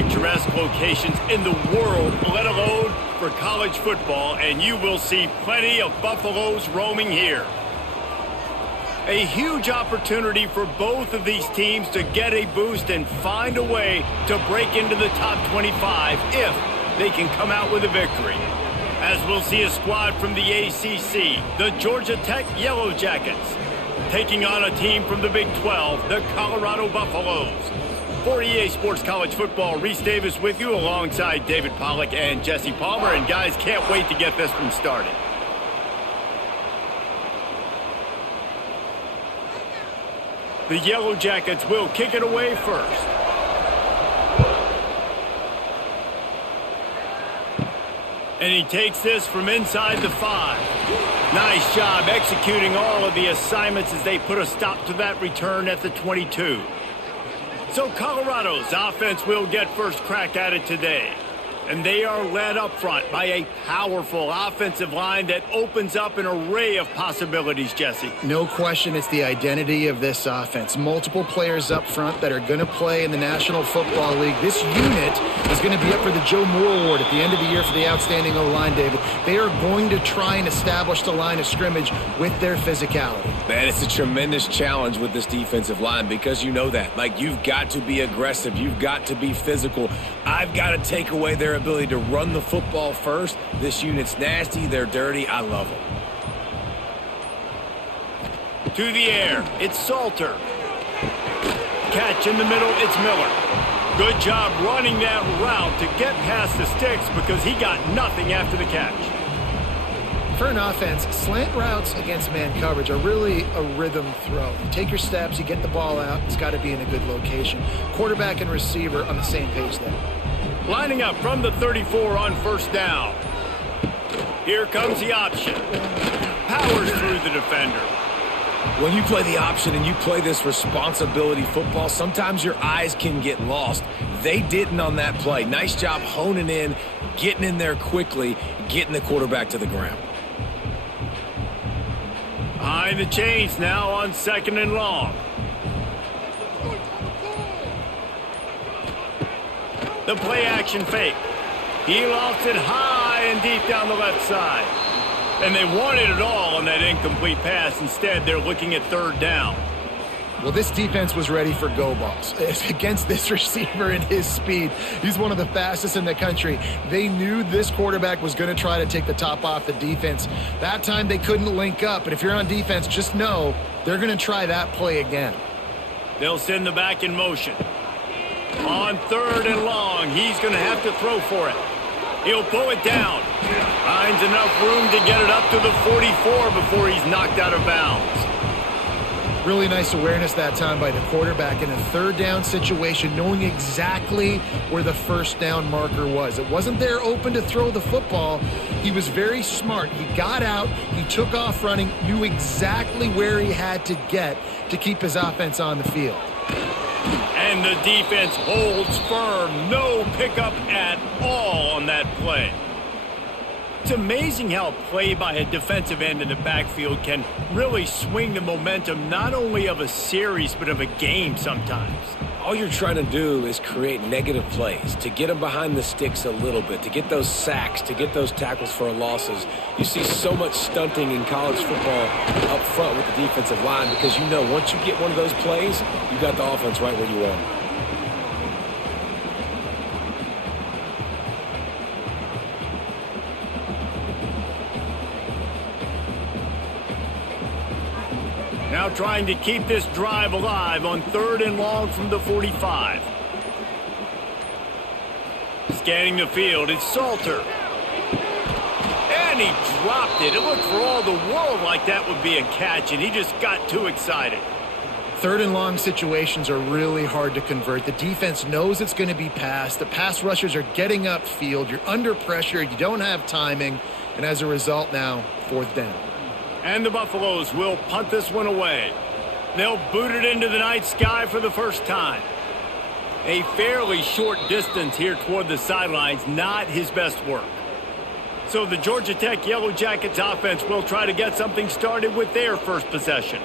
picturesque locations in the world, let alone for college football, and you will see plenty of Buffaloes roaming here. A huge opportunity for both of these teams to get a boost and find a way to break into the top 25 if they can come out with a victory. As we'll see a squad from the ACC, the Georgia Tech Yellow Jackets, taking on a team from the Big 12, the Colorado Buffaloes. For EA Sports College Football, Reese Davis with you alongside David Pollack and Jesse Palmer. And guys, can't wait to get this one started. The Yellow Jackets will kick it away first. And he takes this from inside the 5. Nice job executing all of the assignments as they put a stop to that return at the 22. So Colorado's offense will get first crack at it today. And they are led up front by a powerful offensive line that opens up an array of possibilities, Jesse. No question it's the identity of this offense. Multiple players up front that are going to play in the National Football League. This unit is going to be up for the Joe Moore Award at the end of the year for the outstanding O-line, David. They are going to try and establish the line of scrimmage with their physicality. Man, it's a tremendous challenge with this defensive line because you know that. Like, you've got to be aggressive. You've got to be physical. I've got to take away their ability to run the football first. This unit's nasty. They're dirty. I love them. To the air. It's Salter. Catch in the middle. It's Miller. Good job running that route to get past the sticks because he got nothing after the catch. For an offense, slant routes against man coverage are really a rhythm throw. You take your steps, you get the ball out, it's got to be in a good location. Quarterback and receiver on the same page there. Lining up from the 34 on first down. Here comes the option. Powers through the defender. When you play the option and you play this responsibility football, sometimes your eyes can get lost. They didn't on that play. Nice job honing in, getting in there quickly, getting the quarterback to the ground. Behind the chains now on 2nd and long. The play action fake. He lofts it high and deep down the left side. And they wanted it all on that incomplete pass. Instead, they're looking at 3rd down. Well, this defense was ready for go balls. Against this receiver and his speed, he's one of the fastest in the country. They knew this quarterback was going to try to take the top off the defense. That time they couldn't link up, but if you're on defense, just know they're going to try that play again. They'll send the back in motion. On 3rd and long, he's going to have to throw for it. He'll pull it down. Finds enough room to get it up to the 44 before he's knocked out of bounds. Really nice awareness that time by the quarterback in a 3rd down situation, knowing exactly where the 1st down marker was. It wasn't there open to throw the football. He was very smart. He got out, he took off running, knew exactly where he had to get to keep his offense on the field. And the defense holds firm. No pickup at all on that play. It's amazing how a play by a defensive end in the backfield can really swing the momentum not only of a series but of a game sometimes. All you're trying to do is create negative plays, to get them behind the sticks a little bit, to get those sacks, to get those tackles for losses. You see so much stunting in college football up front with the defensive line because you know once you get one of those plays, you got the offense right where you want it. Now trying to keep this drive alive on 3rd and long from the 45. Scanning the field, it's Salter. And he dropped it. It looked for all the world like that would be a catch, and he just got too excited. 3rd and long situations are really hard to convert. The defense knows it's going to be passed. The pass rushers are getting upfield. You're under pressure. You don't have timing. And as a result now, 4th down. And the Buffaloes will punt this one away. They'll boot it into the night sky for the first time. A fairly short distance here toward the sidelines, not his best work. So the Georgia Tech Yellow Jackets offense will try to get something started with their first possession.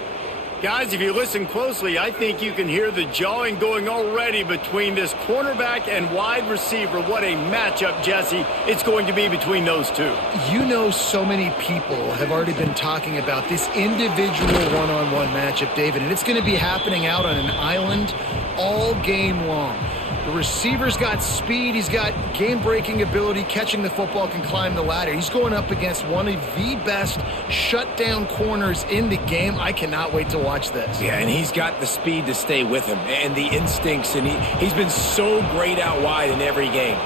Guys, if you listen closely, I think you can hear the jawing going already between this cornerback and wide receiver. What a matchup, Jesse, it's going to be between those two. You know, so many people have already been talking about this individual one-on-one matchup, David, and it's going to be happening out on an island all game long. The receiver's got speed. He's got game-breaking ability. Catching the football, can climb the ladder. He's going up against one of the best shutdown corners in the game. I cannot wait to watch this. Yeah, and he's got the speed to stay with him and the instincts, and he's been so great out wide in every game.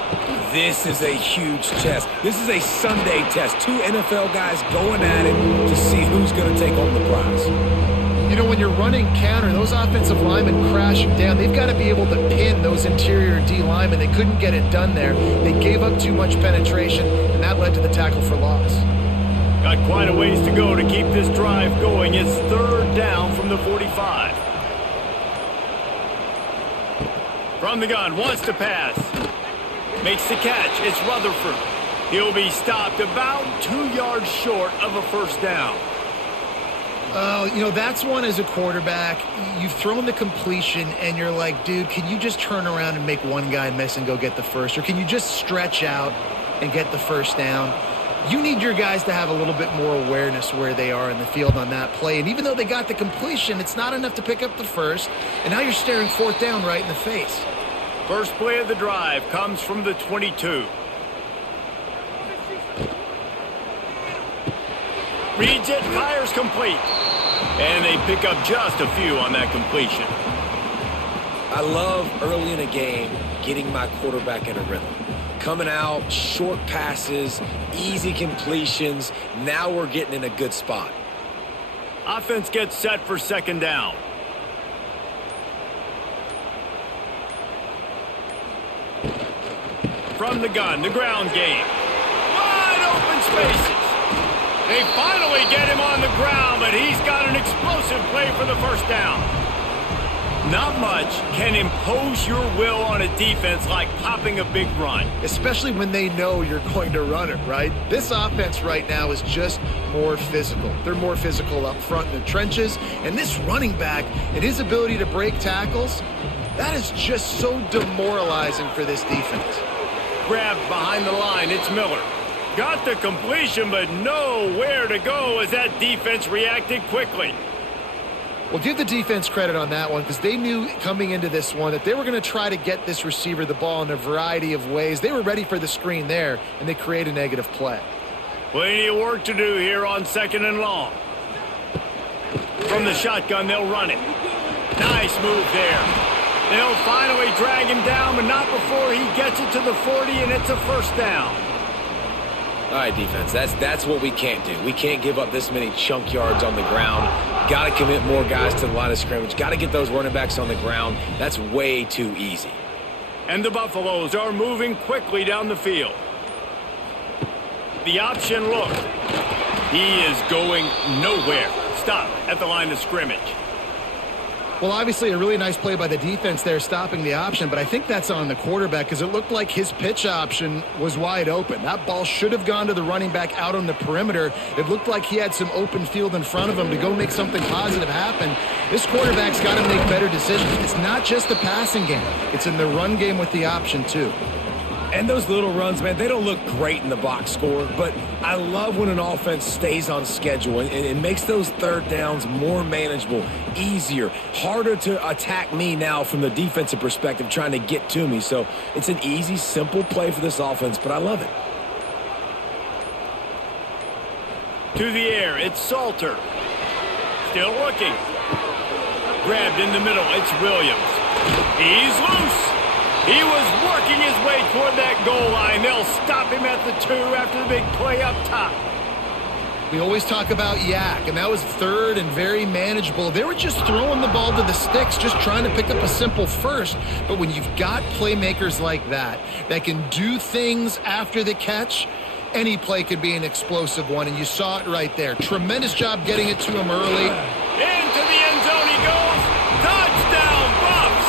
This is a huge test. This is a Sunday test. Two NFL guys going at it to see who's going to take home the prize. You know, when you're running counter, those offensive linemen crashing down, they've got to be able to pin those interior D linemen. They couldn't get it done there. They gave up too much penetration, and that led to the tackle for loss. Got quite a ways to go to keep this drive going. It's third down from the 45. From the gun, wants to pass. Makes the catch. It's Rutherford. He'll be stopped about 2 yards short of a first down. You know, that's one as a quarterback. You've thrown the completion, and you're like, dude, can you just turn around and make one guy miss and go get the first? Or can you just stretch out and get the first down? You need your guys to have a little bit more awareness where they are in the field on that play. And even though they got the completion, it's not enough to pick up the first. And now you're staring fourth down right in the face. First play of the drive comes from the 22. Reads it, fires complete. And they pick up just a few on that completion. I love early in a game getting my quarterback in a rhythm. Coming out, short passes, easy completions. Now we're getting in a good spot. Offense gets set for second down. From the gun, the ground game. Wide open spaces. They finally get him on the ground, but he's got an explosive play for the first down. Not much can impose your will on a defense like popping a big run. Especially when they know you're going to run it, right? This offense right now is just more physical. They're more physical up front in the trenches. And this running back and his ability to break tackles, that is just so demoralizing for this defense. Grabbed behind the line, it's Miller. Got the completion, but nowhere to go as that defense reacted quickly. Well, give the defense credit on that one because they knew coming into this one that they were going to try to get this receiver the ball in a variety of ways. They were ready for the screen there, and they create a negative play. Plenty of work to do here on second and long. From the shotgun, they'll run it. Nice move there. They'll finally drag him down, but not before he gets it to the 40, and it's a first down. All right, defense, that's what we can't do. We can't give up this many chunk yards on the ground. Got to commit more guys to the line of scrimmage. Got to get those running backs on the ground. That's way too easy. And the Buffaloes are moving quickly down the field. The option look. He is going nowhere. Stop at the line of scrimmage. Well, obviously a really nice play by the defense there stopping the option, but I think that's on the quarterback because it looked like his pitch option was wide open. That ball should have gone to the running back out on the perimeter. It looked like he had some open field in front of him to go make something positive happen. This quarterback's got to make better decisions. It's not just the passing game. It's in the run game with the option, too. And those little runs, man, they don't look great in the box score, but I love when an offense stays on schedule and it makes those third downs more manageable, easier, harder to attack me now from the defensive perspective trying to get to me. So it's an easy, simple play for this offense, but I love it. To the air, it's Salter. Still looking. Grabbed in the middle, it's Williams. He's loose. He was working his way toward that goal line. They'll stop him at the 2 after the big play up top. We always talk about yak, and that was third and very manageable. They were just throwing the ball to the sticks, just trying to pick up a simple first. But when you've got playmakers like that can do things after the catch, any play could be an explosive one, and you saw it right there. Tremendous job getting it to him early. Into the end zone he goes. Touchdown, Buffs!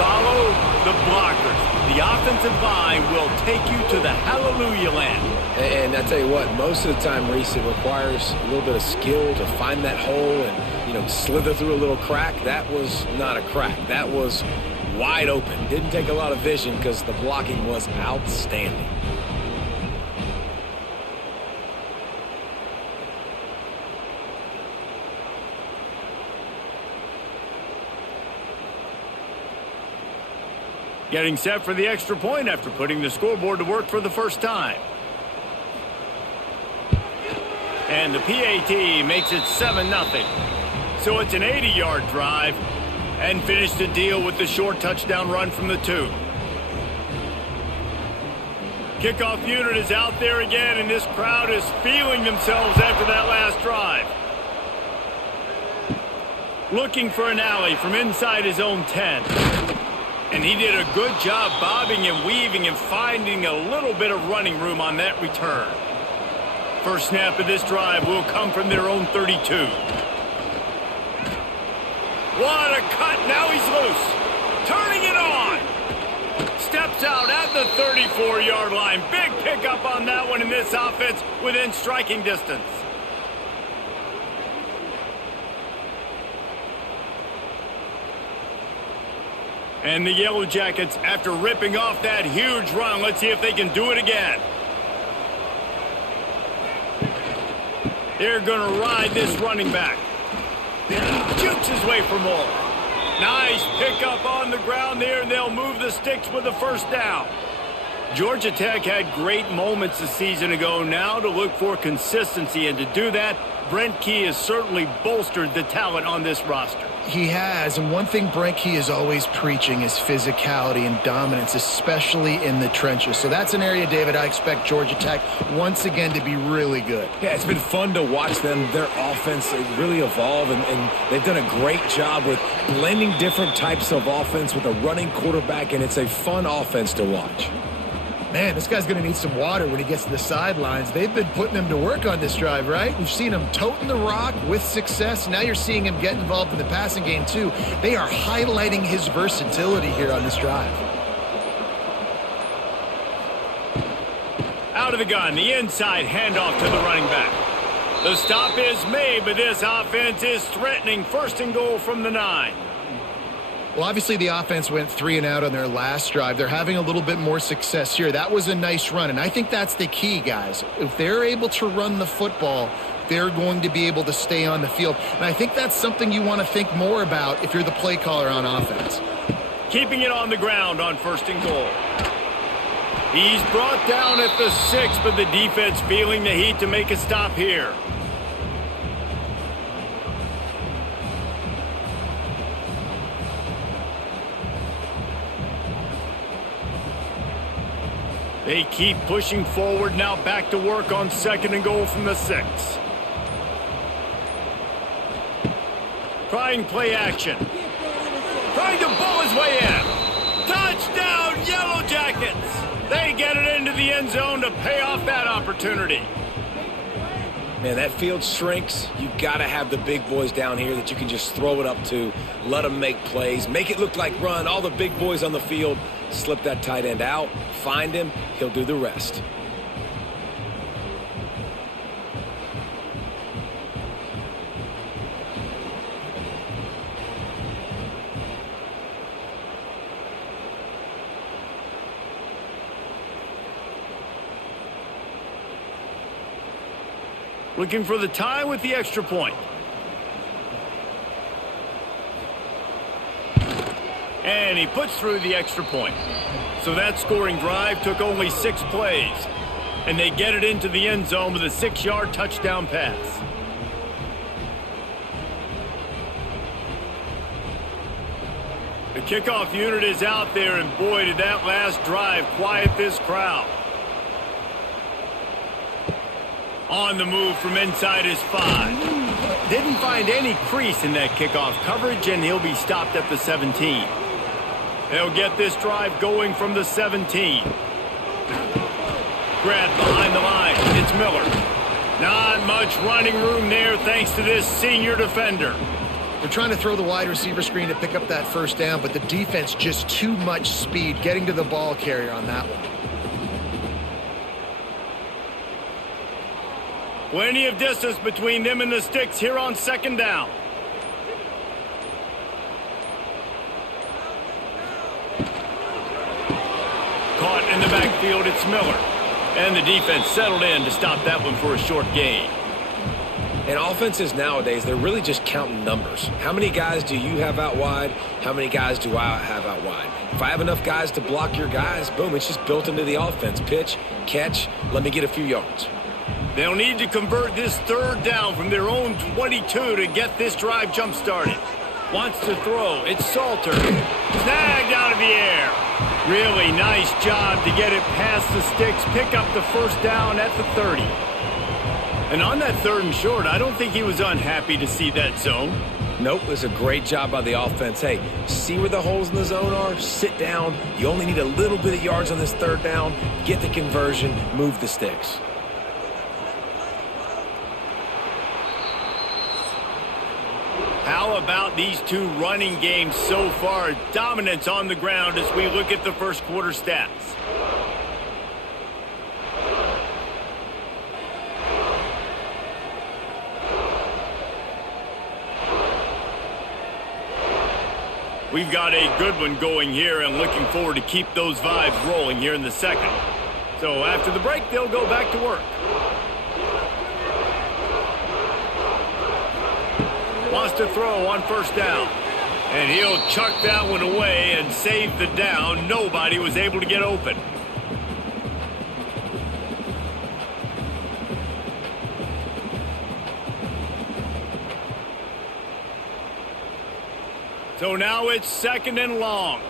Follow the blockers. the offensive line will take you to the hallelujah land. And I tell you what, most of the time, Reese, it requires a little bit of skill to find that hole and, slither through a little crack. That was not a crack. That was wide open. Didn't take a lot of vision because the blocking was outstanding. Getting set for the extra point after putting the scoreboard to work for the first time. And the PAT makes it 7-0. So it's an 80-yard drive and finish the deal with the short touchdown run from the 2. Kickoff unit is out there again, and this crowd is feeling themselves after that last drive. Looking for an alley from inside his own 10. And he did a good job bobbing and weaving and finding a little bit of running room on that return. First snap of this drive will come from their own 32. What a cut. Now he's loose. Turning it on. Steps out at the 34-yard line. Big pickup on that one in this offense within striking distance. And the Yellow Jackets, after ripping off that huge run, let's see if they can do it again. They're going to ride this running back. Jukes his way for more. Nice pickup on the ground there, and they'll move the sticks with the first down. Georgia Tech had great moments a season ago. Now to look for consistency, and to do that, Brent Key has certainly bolstered the talent on this roster. He has, and one thing Brent Key is always preaching is physicality and dominance, especially in the trenches. So that's an area, David, I expect Georgia Tech once again to be really good. Yeah, it's been fun to watch them, their offense really evolve, and they've done a great job with blending different types of offense with a running quarterback, and it's a fun offense to watch. Man, this guy's going to need some water when he gets to the sidelines. They've been putting him to work on this drive, right? We've seen him toting the rock with success. Now you're seeing him get involved in the passing game, too. They are highlighting his versatility here on this drive. Out of the gun, the inside handoff to the running back. The stop is made, but this offense is threatening. First and goal from the 9. Well, obviously the offense went 3 and out on their last drive. They're having a little bit more success here. That was a nice run, and I think that's the key, guys. If they're able to run the football, they're going to be able to stay on the field. And I think that's something you want to think more about if you're the play caller on offense. Keeping it on the ground on first and goal. He's brought down at the 6, but the defense feeling the heat to make a stop here. They keep pushing forward, now back to work on second and goal from the 6. Trying play action. Trying to bull his way in. Touchdown, Yellow Jackets! They get it into the end zone to pay off that opportunity. Man, that field shrinks. You've got to have the big boys down here that you can just throw it up to, let them make plays, make it look like run. All the big boys on the field, slip that tight end out, find him, he'll do the rest. Looking for the tie with the extra point. And he puts through the extra point. So that scoring drive took only 6 plays. And they get it into the end zone with a 6-yard touchdown pass. The kickoff unit is out there, and boy, did that last drive quiet this crowd. On the move from inside his 5. Didn't find any crease in that kickoff coverage, and he'll be stopped at the 17. They'll get this drive going from the 17. Grabbed behind the line. It's Miller. Not much running room there thanks to this senior defender. They're trying to throw the wide receiver screen to pick up that first down, but the defense just too much speed getting to the ball carrier on that one. Plenty of distance between them and the sticks here on second down. Caught in the backfield, it's Miller. And the defense settled in to stop that one for a short gain. And offenses nowadays, they're really just counting numbers. How many guys do you have out wide? How many guys do I have out wide? If I have enough guys to block your guys, boom, it's just built into the offense. Pitch, catch, let me get a few yards. They'll need to convert this third down from their own 22 to get this drive jump-started. Wants to throw. It's Salter. Snagged out of the air. Really nice job to get it past the sticks, pick up the first down at the 30. And on that third and short, I don't think he was unhappy to see that zone. Nope, it was a great job by the offense. Hey, see where the holes in the zone are? Sit down. You only need a little bit of yards on this third down. Get the conversion. Move the sticks. How about these two running games so far? Dominance on the ground as we look at the first quarter stats. We've got a good one going here and looking forward to keep those vibes rolling here in the second. So after the break, they'll go back to work. Wants to throw on first down. And he'll chuck that one away and save the down. Nobody was able to get open. So now it's second and long.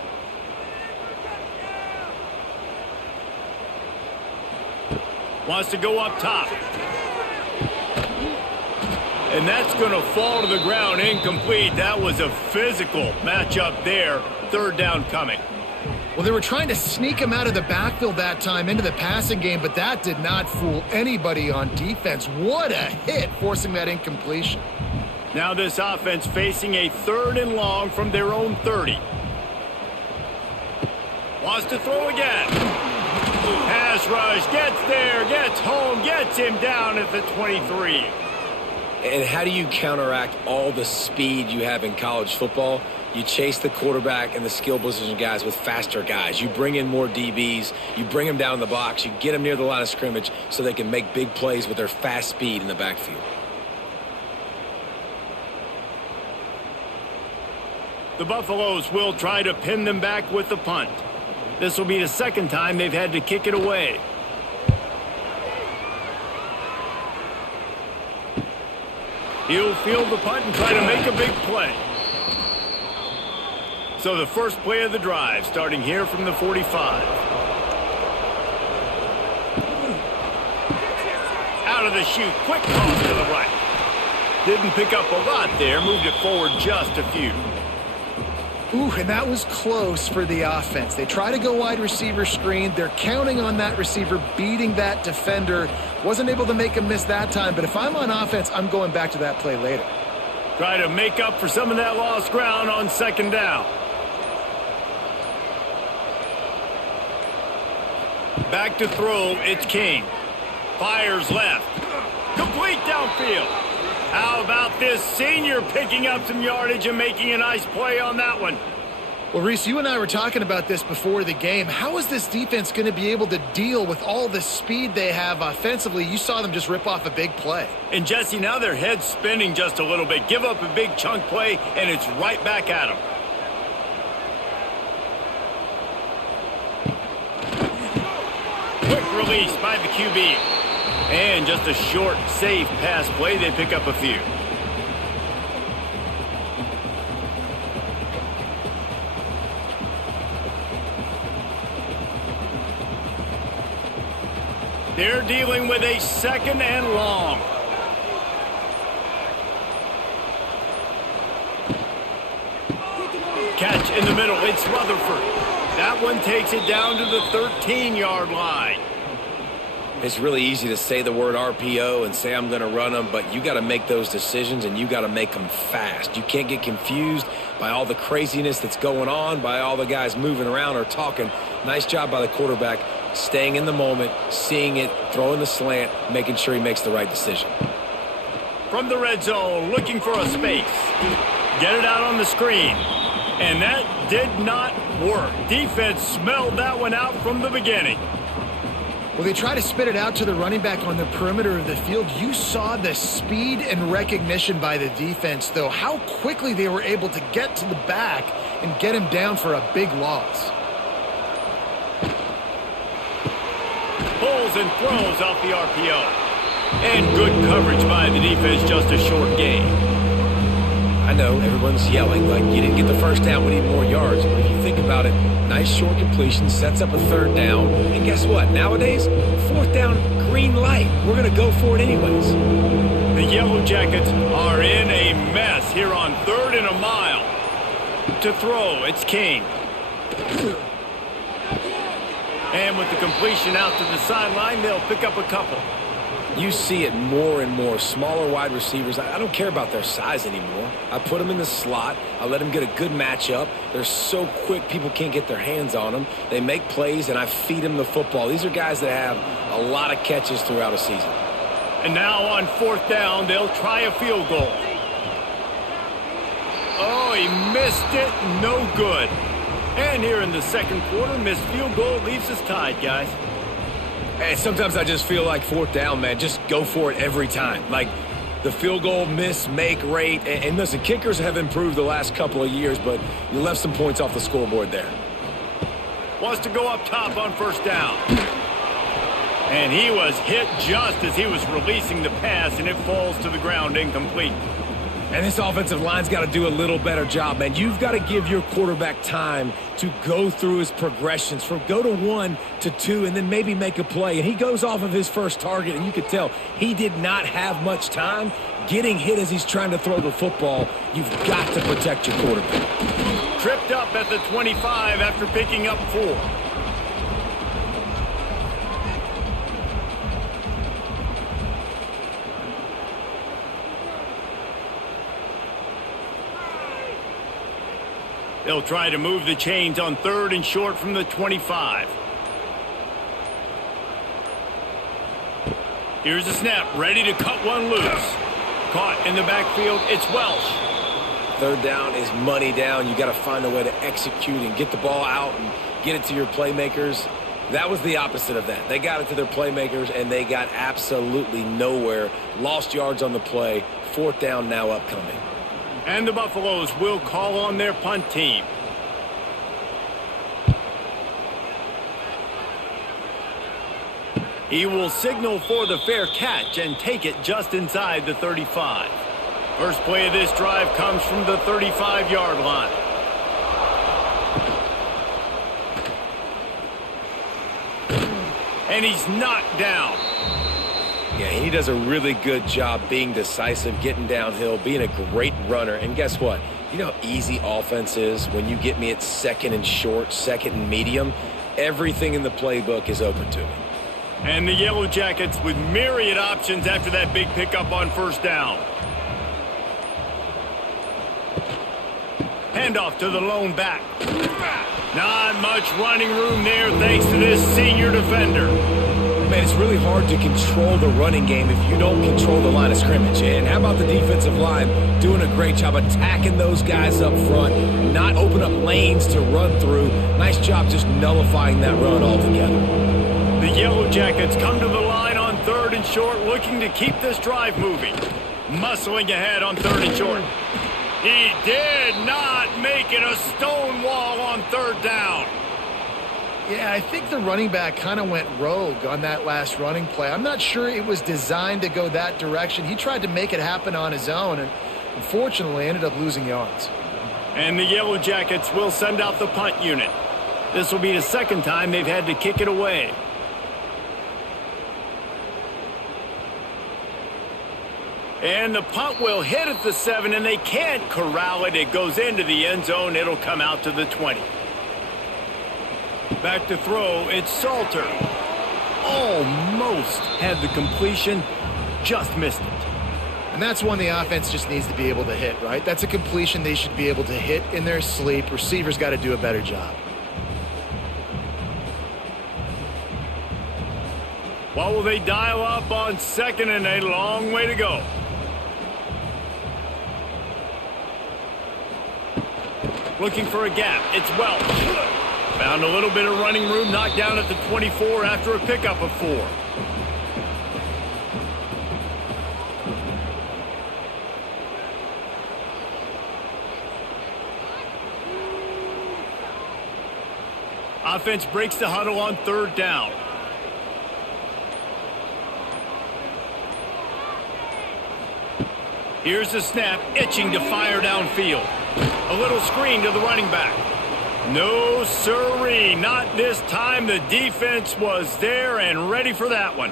Wants to go up top. And that's going to fall to the ground, incomplete. That was a physical matchup there. Third down coming. Well, they were trying to sneak him out of the backfield that time into the passing game, but that did not fool anybody on defense. What a hit, forcing that incompletion. Now this offense facing a third and long from their own 30. Wants to throw again. Pass rush, gets there, gets home, gets him down at the 23. And how do you counteract all the speed you have in college football? You chase the quarterback and the skill position guys with faster guys. You bring in more DBs. You bring them down the box. You get them near the line of scrimmage so they can make big plays with their fast speed in the backfield. The Buffaloes will try to pin them back with the punt. This will be the second time they've had to kick it away. He'll field the punt and try to make a big play. So the first play of the drive starting here from the 45. Out of the chute, quick toss to the right. Didn't pick up a lot there, moved it forward just a few. Ooh, and that was close for the offense. They try to go wide receiver screen. They're counting on that receiver beating that defender. Wasn't able to make him miss that time, but if I'm on offense, I'm going back to that play later. Try to make up for some of that lost ground on second down. Back to throw, it's King. Fires left. Complete downfield. How about this senior picking up some yardage and making a nice play on that one? Well, Reese, you and I were talking about this before the game. How is this defense going to be able to deal with all the speed they have offensively? You saw them just rip off a big play. And, Jesse, now their head's spinning just a little bit. Give up a big chunk play, and it's right back at them. Quick release by the QB. And just a short, safe pass play. They pick up a few. They're dealing with a second and long. Catch in the middle. It's Rutherford. That one takes it down to the 13-yard line. It's really easy to say the word RPO and say I'm going to run them, but you got to make those decisions and you got to make them fast. You can't get confused by all the craziness that's going on, by all the guys moving around or talking. Nice job by the quarterback, staying in the moment, seeing it, throwing the slant, making sure he makes the right decision. From the red zone, looking for a space. Get it out on the screen. And that did not work. Defense smelled that one out from the beginning. Well, they try to spit it out to the running back on the perimeter of the field. You saw the speed and recognition by the defense, though, how quickly they were able to get to the back and get him down for a big loss. Pulls and throws off the RPO. And good coverage by the defense, just a short gain. I know everyone's yelling like you didn't get the first down, we need more yards. But if you think about it, nice short completion, sets up a third down. And guess what? Nowadays, fourth down, green light. We're going to go for it anyways. The Yellow Jackets are in a mess here on 3rd and a mile. To throw, it's King. And with the completion out to the sideline, they'll pick up a couple. You see it more and more. Smaller wide receivers, I don't care about their size anymore. I put them in the slot. I let them get a good matchup. They're so quick, people can't get their hands on them. They make plays, and I feed them the football. These are guys that have a lot of catches throughout a season. And now on 4th down, they'll try a field goal. Oh, he missed it. No good. And here in the second quarter, missed field goal leaves us tied, guys. Hey, sometimes I just feel like 4th down, man. Just go for it every time. Like the field goal miss, make rate. And listen, kickers have improved the last couple of years, but you left some points off the scoreboard there. Wants to go up top on 1st down. And he was hit just as he was releasing the pass, and it falls to the ground incomplete. And this offensive line's got to do a little better job, man. You've got to give your quarterback time to go through his progressions from go to 1 to 2 and then maybe make a play. And he goes off of his first target, and you could tell he did not have much time getting hit as he's trying to throw the football. You've got to protect your quarterback. Tripped up at the 25 after picking up 4. They'll try to move the chains on 3rd and short from the 25. Here's the snap, ready to cut one loose. Caught in the backfield, it's Welsh. 3rd down is money down. You got to find a way to execute and get the ball out and get it to your playmakers. That was the opposite of that. They got it to their playmakers, and they got absolutely nowhere. Lost yards on the play. 4th down now upcoming. And the Buffaloes will call on their punt team. He will signal for the fair catch and take it just inside the 35. First play of this drive comes from the 35-yard line. And he's knocked down. Yeah, he does a really good job being decisive, getting downhill, being a great runner. And guess what? You know how easy offense is when you get me at 2nd and short, 2nd and medium? Everything in the playbook is open to me. And the Yellow Jackets with myriad options after that big pickup on 1st down. Handoff to the lone back. Not much running room there thanks to this senior defender. Man, it's really hard to control the running game if you don't control the line of scrimmage. And how about the defensive line doing a great job attacking those guys up front, not open up lanes to run through. Nice job just nullifying that run altogether. The Yellow Jackets come to the line on 3rd and short, looking to keep this drive moving. Muscling ahead on 3rd and short. He did not make it a stone wall on 3rd down. Yeah, I think the running back kind of went rogue on that last running play. I'm not sure it was designed to go that direction. He tried to make it happen on his own and unfortunately ended up losing yards. And the Yellow Jackets will send out the punt unit. This will be the 2nd time they've had to kick it away. And the punt will hit at the 7, and they can't corral it. It goes into the end zone. It'll come out to the 20. Back to throw, it's Salter. almost had the completion, just missed it. And that's one the offense just needs to be able to hit, right? That's a completion they should be able to hit in their sleep. Receivers got to do a better job. What will they dial up on second and a long way to go? Looking for a gap. It's Welch. Found a little bit of running room, knocked down at the 24 after a pickup of 4. Offense breaks the huddle on third down. Here's the snap, itching to fire downfield. A little screen to the running back. No siree, not this time. The defense was there and ready for that one.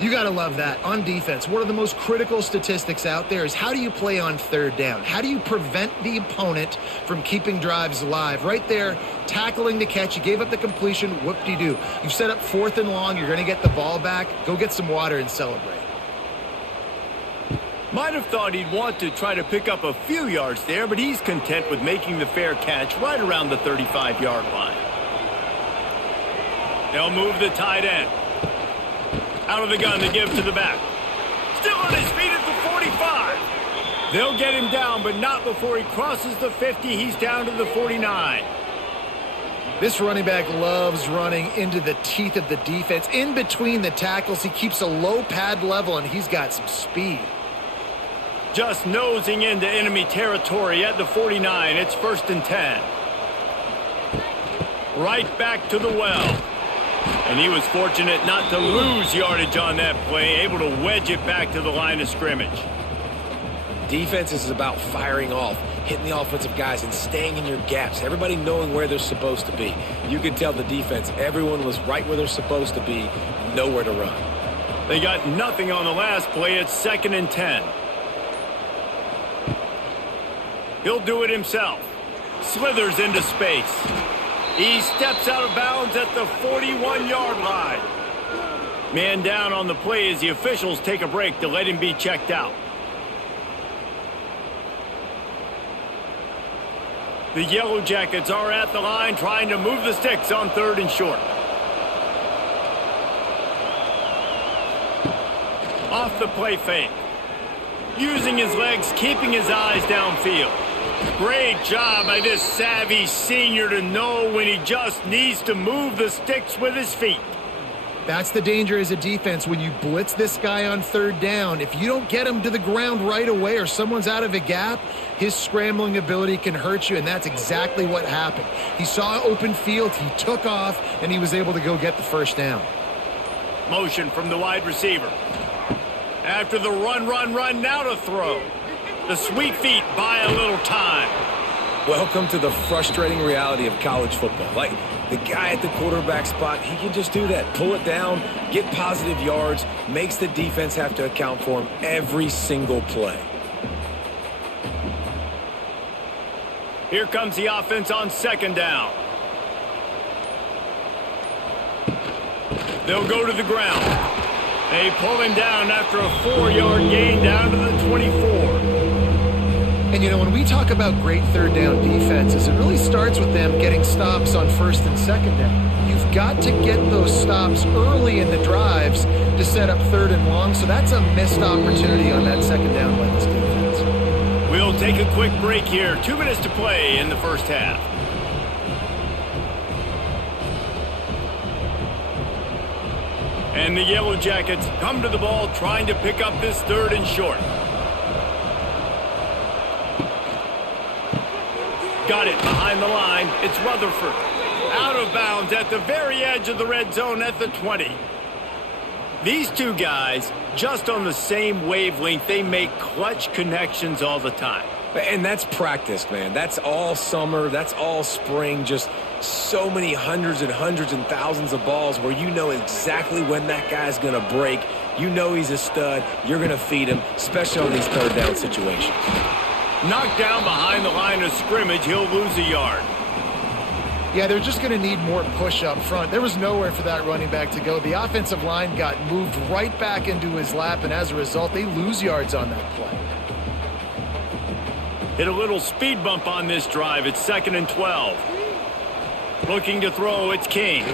You got to love that. On defense, one of the most critical statistics out there is how do you play on third down? How do you prevent the opponent from keeping drives alive? Right there, tackling the catch. You gave up the completion. Whoop-de-doo. You've set up 4th and long. You're going to get the ball back. Go get some water and celebrate. Might have thought he'd want to try to pick up a few yards there, but he's content with making the fair catch right around the 35-yard line. They'll move the tight end. Out of the gun to give to the back. Still on his feet at the 45. They'll get him down, but not before he crosses the 50. He's down to the 49. This running back loves running into the teeth of the defense. In between the tackles, he keeps a low pad level, and he's got some speed. Just nosing into enemy territory at the 49. It's 1st and 10. Right back to the well. And he was fortunate not to lose yardage on that play, able to wedge it back to the line of scrimmage. Defense is about firing off, hitting the offensive guys, and staying in your gaps. Everybody knowing where they're supposed to be. You could tell the defense, everyone was right where they're supposed to be, nowhere to run. They got nothing on the last play. It's 2nd and 10. He'll do it himself. Slithers into space. He steps out of bounds at the 41-yard line. Man down on the play as the officials take a break to let him be checked out. The Yellow Jackets are at the line trying to move the sticks on 3rd and short. Off the play fake. Using his legs, keeping his eyes downfield. Great job by this savvy senior to know when he just needs to move the sticks with his feet. That's the danger as a defense when you blitz this guy on 3rd down. If you don't get him to the ground right away or someone's out of a gap, his scrambling ability can hurt you, and that's exactly what happened. He saw open field, he took off, and he was able to go get the 1st down. Motion from the wide receiver. After the run, now to throw. The sweet feet buy a little time. Welcome to the frustrating reality of college football. Like, the guy at the quarterback spot, he can just do that. Pull it down, get positive yards, makes the defense have to account for him every single play. Here comes the offense on 2nd down. They'll go to the ground. They pull him down after a 4-yard gain down to the 24. And, you know, when we talk about great 3rd down defenses, it really starts with them getting stops on 1st and 2nd down. You've got to get those stops early in the drives to set up 3rd and long, so that's a missed opportunity on that 2nd down by this defense. We'll take a quick break here. 2 minutes to play in the first half. And the Yellow Jackets come to the ball trying to pick up this 3rd and short. Got it behind the line. It's Rutherford. Out of bounds at the very edge of the red zone at the 20. These two guys, just on the same wavelength, they make clutch connections all the time. And that's practice, man. That's all summer. That's all spring. Just so many hundreds and thousands of balls where you know exactly when that guy's going to break. You know he's a stud. You're going to feed him, especially on these 3rd down situations. Knocked down behind the line of scrimmage, he'll lose a yard. Yeah, they're just going to need more push up front. There was nowhere for that running back to go. The offensive line got moved right back into his lap, and as a result, they lose yards on that play. Hit a little speed bump on this drive. It's 2nd and 12. Looking to throw, it's King.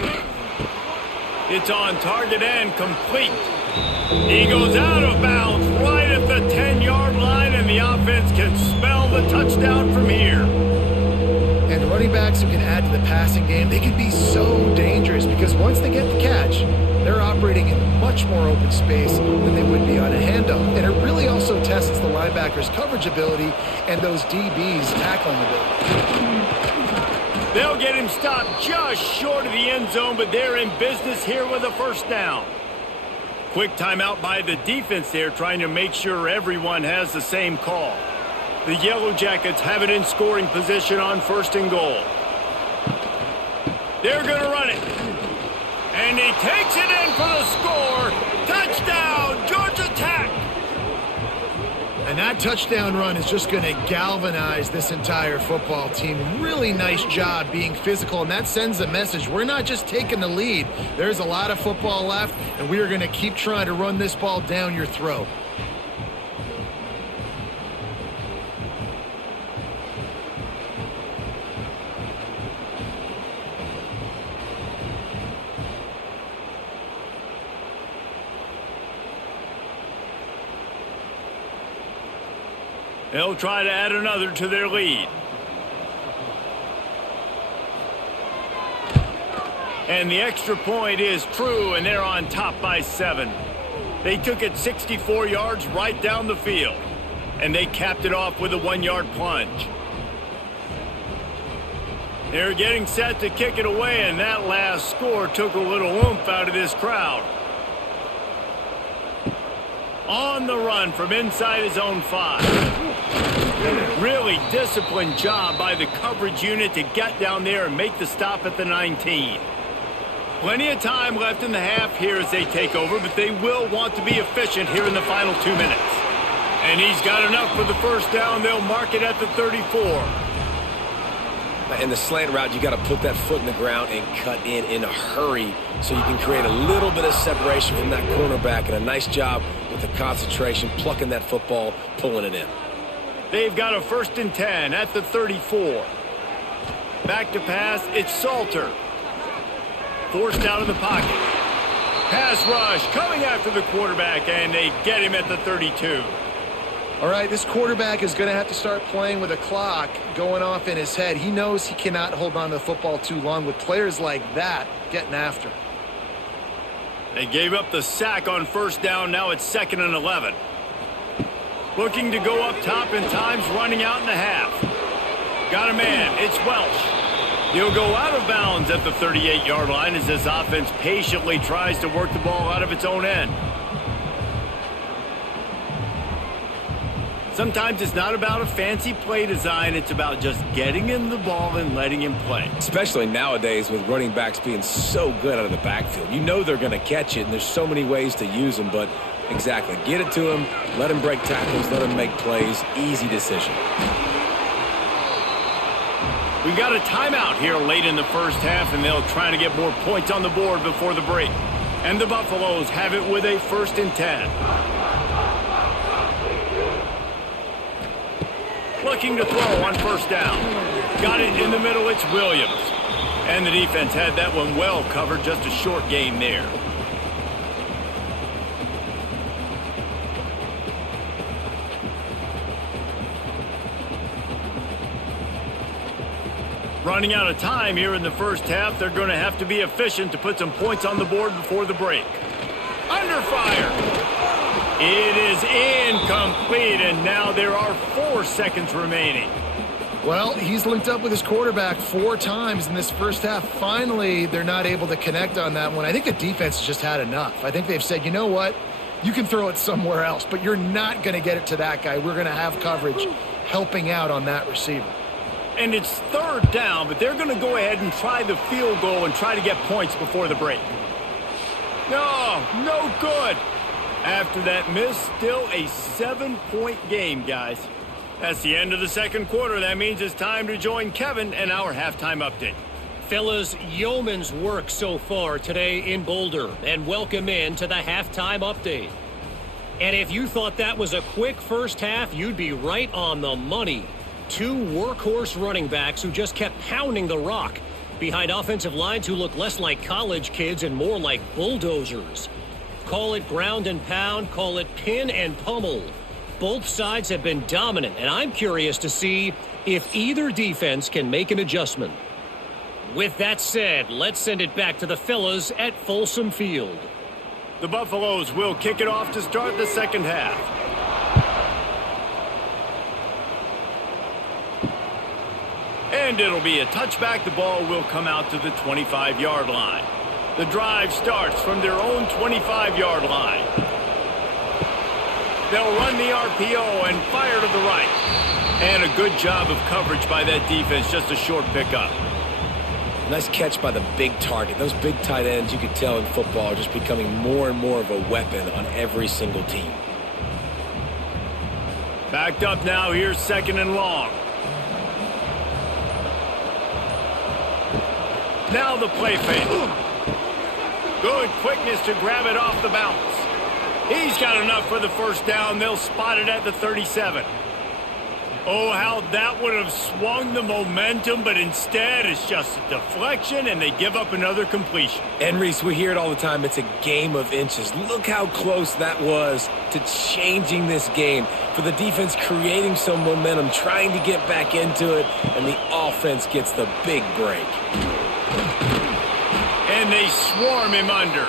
It's on target and complete. He goes out of bounds right at the 10-yard line, and the offense can smell the touchdown from here. And running backs who can add to the passing game, they can be so dangerous because once they get the catch, they're operating in much more open space than they would be on a handoff. And it really also tests the linebackers' coverage ability and those DBs' tackling ability. They'll get him stopped just short of the end zone, but they're in business here with a first down. Quick timeout by the defense there, trying to make sure everyone has the same call. The Yellow Jackets have it in scoring position on 1st and goal. They're going to run it. And he takes it in for the score. Touchdown, Georgia Tech. And that touchdown run is just going to galvanize this entire football team. Really nice job being physical, and that sends a message. We're not just taking the lead. There's a lot of football left, and we are going to keep trying to run this ball down your throat. They'll try to add another to their lead. And the extra point is true, and they're on top by 7. They took it 64 yards right down the field, and they capped it off with a 1-yard plunge. They're getting set to kick it away, and that last score took a little oomph out of this crowd. On the run from inside his own 5. Really disciplined job by the coverage unit to get down there and make the stop at the 19. Plenty of time left in the half here as they take over, but they will want to be efficient here in the final 2 minutes. And he's got enough for the first down. They'll mark it at the 34. In the slant route, you got to put that foot in the ground and cut in a hurry so you can create a little bit of separation from that cornerback, and a nice job with the concentration, plucking that football, pulling it in. They've got a 1st and 10 at the 34. Back to pass, it's Salter. Forced out of the pocket. Pass rush coming after the quarterback, and they get him at the 32. All right, this quarterback is going to have to start playing with a clock going off in his head. He knows he cannot hold on to the football too long with players like that getting after. They gave up the sack on 1st down. Now it's 2nd and 11. Looking to go up top, and time's running out in the half. Got a man. It's Welsh. He'll go out of bounds at the 38-yard line as this offense patiently tries to work the ball out of its own end. Sometimes it's not about a fancy play design. It's about just getting him the ball and letting him play. Especially nowadays with running backs being so good out of the backfield. You know they're going to catch it, and there's so many ways to use them, but exactly. Get it to him, let him break tackles, let him make plays. Easy decision. We've got a timeout here late in the first half, and they'll try to get more points on the board before the break. And the Buffaloes have it with a 1st and 10. Looking to throw on 1st down. Got it in the middle, it's Williams. And the defense had that one well covered, just a short gain there. Running out of time here in the first half. They're going to have to be efficient to put some points on the board before the break. Under fire. It is incomplete, and now there are 4 seconds remaining. Well, he's linked up with his quarterback 4 times in this first half. Finally, they're not able to connect on that one. I think the defense has just had enough. I think they've said, you know what? You can throw it somewhere else, but you're not going to get it to that guy. We're going to have coverage helping out on that receiver. And it's 3rd down, but they're going to go ahead and try the field goal and try to get points before the break. No good. After that miss, still a 7-point game, guys. That's the end of the second quarter. That means it's time to join Kevin and our halftime update. Fellas, yeoman's work so far today in Boulder, and welcome in to the halftime update. And if you thought that was a quick first half, you'd be right on the money. Two workhorse running backs who just kept pounding the rock behind offensive lines who look less like college kids and more like bulldozers. Call it ground and pound, call it pin and pummel. Both sides have been dominant, and I'm curious to see if either defense can make an adjustment. With that said, let's send it back to the fellas at Folsom Field. The Buffaloes will kick it off to start the second half. And it'll be a touchback. The ball will come out to the 25-yard line. The drive starts from their own 25-yard line. They'll run the RPO and fire to the right. And a good job of coverage by that defense, just a short pickup. Nice catch by the big target. Those big tight ends, you could tell in football, are just becoming more and more of a weapon on every single team. Backed up now. Here's second and long. Now the play fake. Good quickness to grab it off the bounce. He's got enough for the first down. They'll spot it at the 37. Oh, how that would have swung the momentum, but instead it's just a deflection, and they give up another completion. And, Reese, we hear it all the time. It's a game of inches. Look how close that was to changing this game. For the defense creating some momentum, trying to get back into it, and the offense gets the big break. And they swarm him under.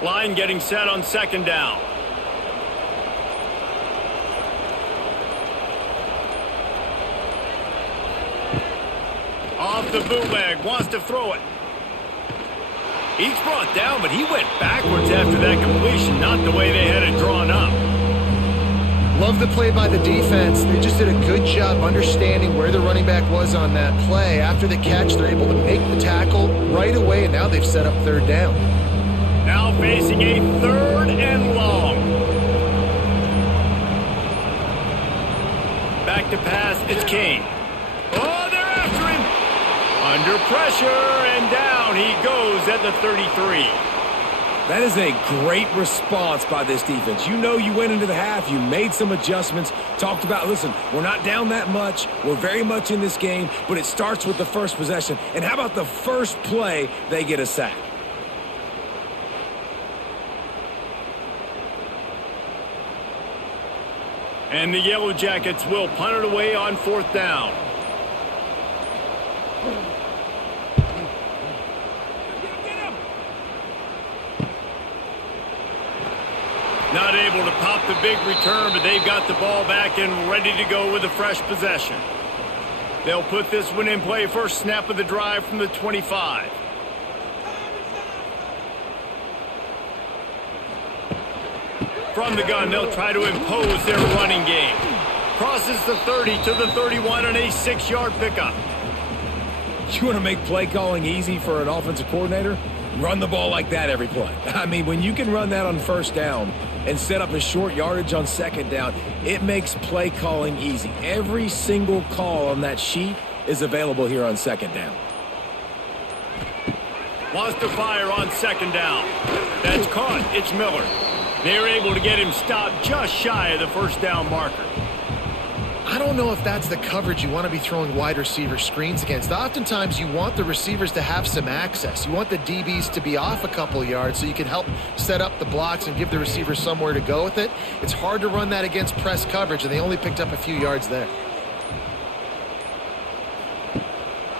Line getting set on second down. Off the bootleg, wants to throw it. He's brought down, but he went backwards after that completion, not the way they had it drawn up. Love the play by the defense. They just did a good job understanding where the running back was on that play. After the catch, they're able to make the tackle right away, and now they've set up third down. Now facing a third and long. Back to pass, it's King. Oh, they're after him. Under pressure, and down he goes at the 33. That is a great response by this defense. You know you went into the half, you made some adjustments, talked about, listen, we're not down that much, we're very much in this game, but it starts with the first possession. And how about the first play, they get a sack? And the Yellow Jackets will punt it away on fourth down. Not able to pop the big return, but they've got the ball back and ready to go with a fresh possession. They'll put this one in play. First snap of the drive from the 25. From the gun, they'll try to impose their running game. Crosses the 30 to the 31 and a 6-yard pickup. You want to make play calling easy for an offensive coordinator? Run the ball like that every play. I mean, when you can run that on first down and set up a short yardage on second down, it makes play calling easy. Every single call on that sheet is available here on second down. Wants to fire on second down. That's caught. It's Miller. They're able to get him stopped just shy of the first down marker. I don't know if that's the coverage you want to be throwing wide receiver screens against. Oftentimes, you want the receivers to have some access. You want the DBs to be off a couple yards so you can help set up the blocks and give the receivers somewhere to go with it. It's hard to run that against press coverage, and they only picked up a few yards there.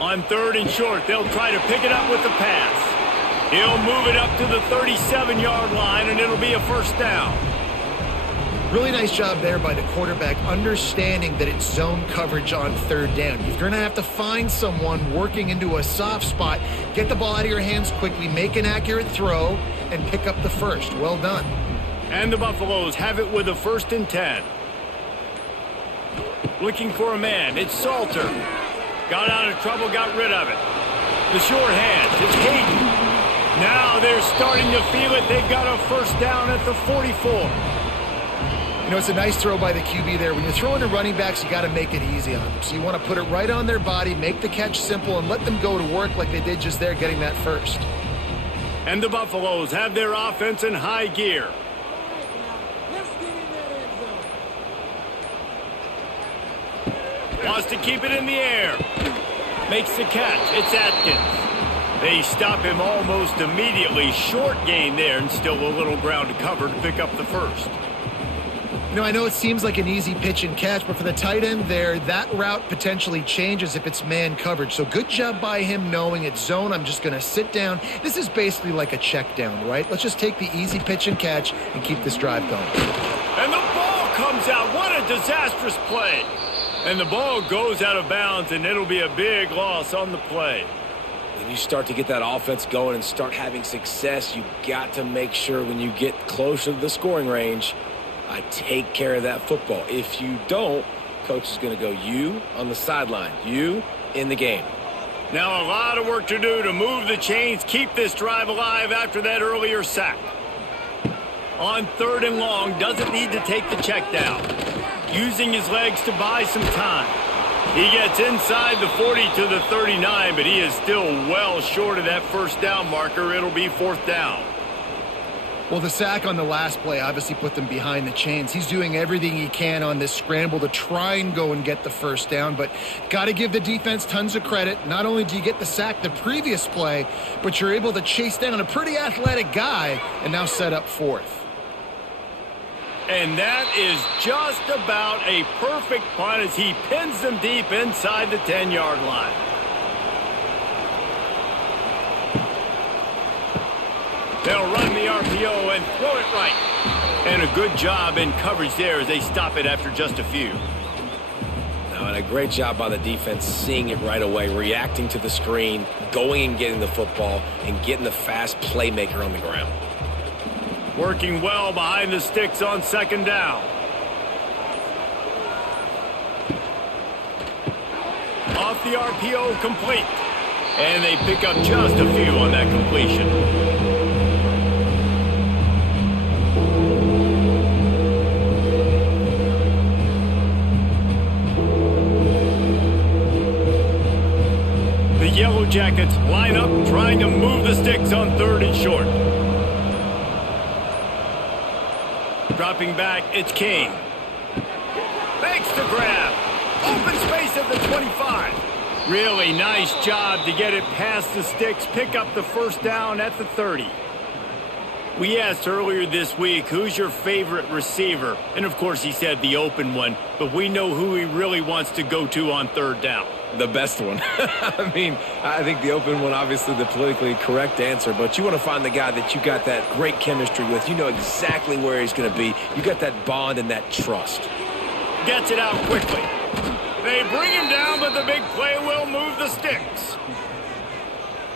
On third and short, they'll try to pick it up with the pass. He'll move it up to the 37-yard line, and it'll be a first down. Really nice job there by the quarterback, understanding that it's zone coverage on third down. You're going to have to find someone working into a soft spot, get the ball out of your hands quickly, make an accurate throw, and pick up the first. Well done. And the Buffaloes have it with a 1st and 10. Looking for a man. It's Salter. Got out of trouble, got rid of it. The short hands. It's Hayden. Now they're starting to feel it. They've got a first down at the 44. You know, it's a nice throw by the QB there. When you're throwing to running backs, you got to make it easy on them. So you want to put it right on their body, make the catch simple, and let them go to work like they did just there, getting that first. And the Buffaloes have their offense in high gear. Wants to keep it in the air. Makes the catch. It's Atkins. They stop him almost immediately. Short gain there, and still a little ground to cover to pick up the first. You know, I know it seems like an easy pitch and catch, but for the tight end there, that route potentially changes if it's man coverage. So good job by him knowing it's zone. I'm just going to sit down. This is basically like a check down, right? Let's just take the easy pitch and catch and keep this drive going. And the ball comes out. What a disastrous play. And the ball goes out of bounds, and it'll be a big loss on the play. When you start to get that offense going and start having success, you got to make sure when you get closer to the scoring range, I take care of that football. If you don't, coach is going to go you on the sideline, you in the game. Now a lot of work to do to move the chains, keep this drive alive after that earlier sack. On 3rd and long, doesn't need to take the check down. Using his legs to buy some time. He gets inside the 40 to the 39, but he is still well short of that first down marker. It'll be 4th down. Well, the sack on the last play obviously put them behind the chains. He's doing everything he can on this scramble to try and go and get the first down, but got to give the defense tons of credit. Not only do you get the sack the previous play, but you're able to chase down a pretty athletic guy and now set up 4th. And that is just about a perfect punt as he pins them deep inside the 10-yard line. They'll run the RPO and throw it right. And a good job in coverage there as they stop it after just a few. Now, and a great job by the defense seeing it right away, reacting to the screen, going and getting the football, and getting the fast playmaker on the ground. Working well behind the sticks on 2nd down. Off the RPO, complete. And they pick up just a few on that completion. The Yellow Jackets line up, trying to move the sticks on 3rd and short. Dropping back, it's King. Makes the grab. Open space at the 25. Really nice job to get it past the sticks, pick up the first down at the 30. We asked earlier this week, who's your favorite receiver? And of course he said the open one, but we know who he really wants to go to on 3rd down. The best one. I mean, I think the open one, obviously the politically correct answer, but you want to find the guy that you got that great chemistry with. You know exactly where he's going to be. You got that bond and that trust. Gets it out quickly. They bring him down, but the big play will move the sticks.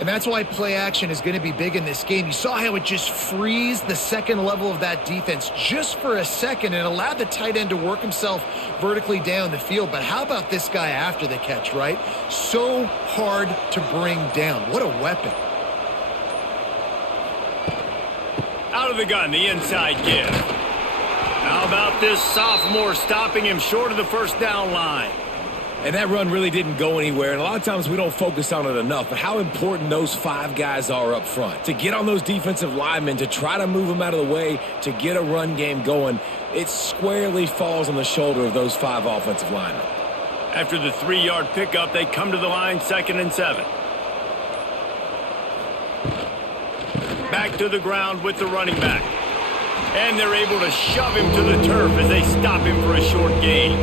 And that's why play action is going to be big in this game. You saw how it just frees the second level of that defense just for a second and allowed the tight end to work himself vertically down the field. But how about this guy after the catch, right? So hard to bring down. What a weapon. Out of the gun, the inside give. How about this sophomore stopping him short of the first down line? And that run really didn't go anywhere, and a lot of times we don't focus on it enough, but how important those 5 guys are up front. To get on those defensive linemen, to try to move them out of the way, to get a run game going, it squarely falls on the shoulder of those 5 offensive linemen. After the 3-yard pickup, they come to the line 2nd and 7. Back to the ground with the running back. And they're able to shove him to the turf as they stop him for a short gain.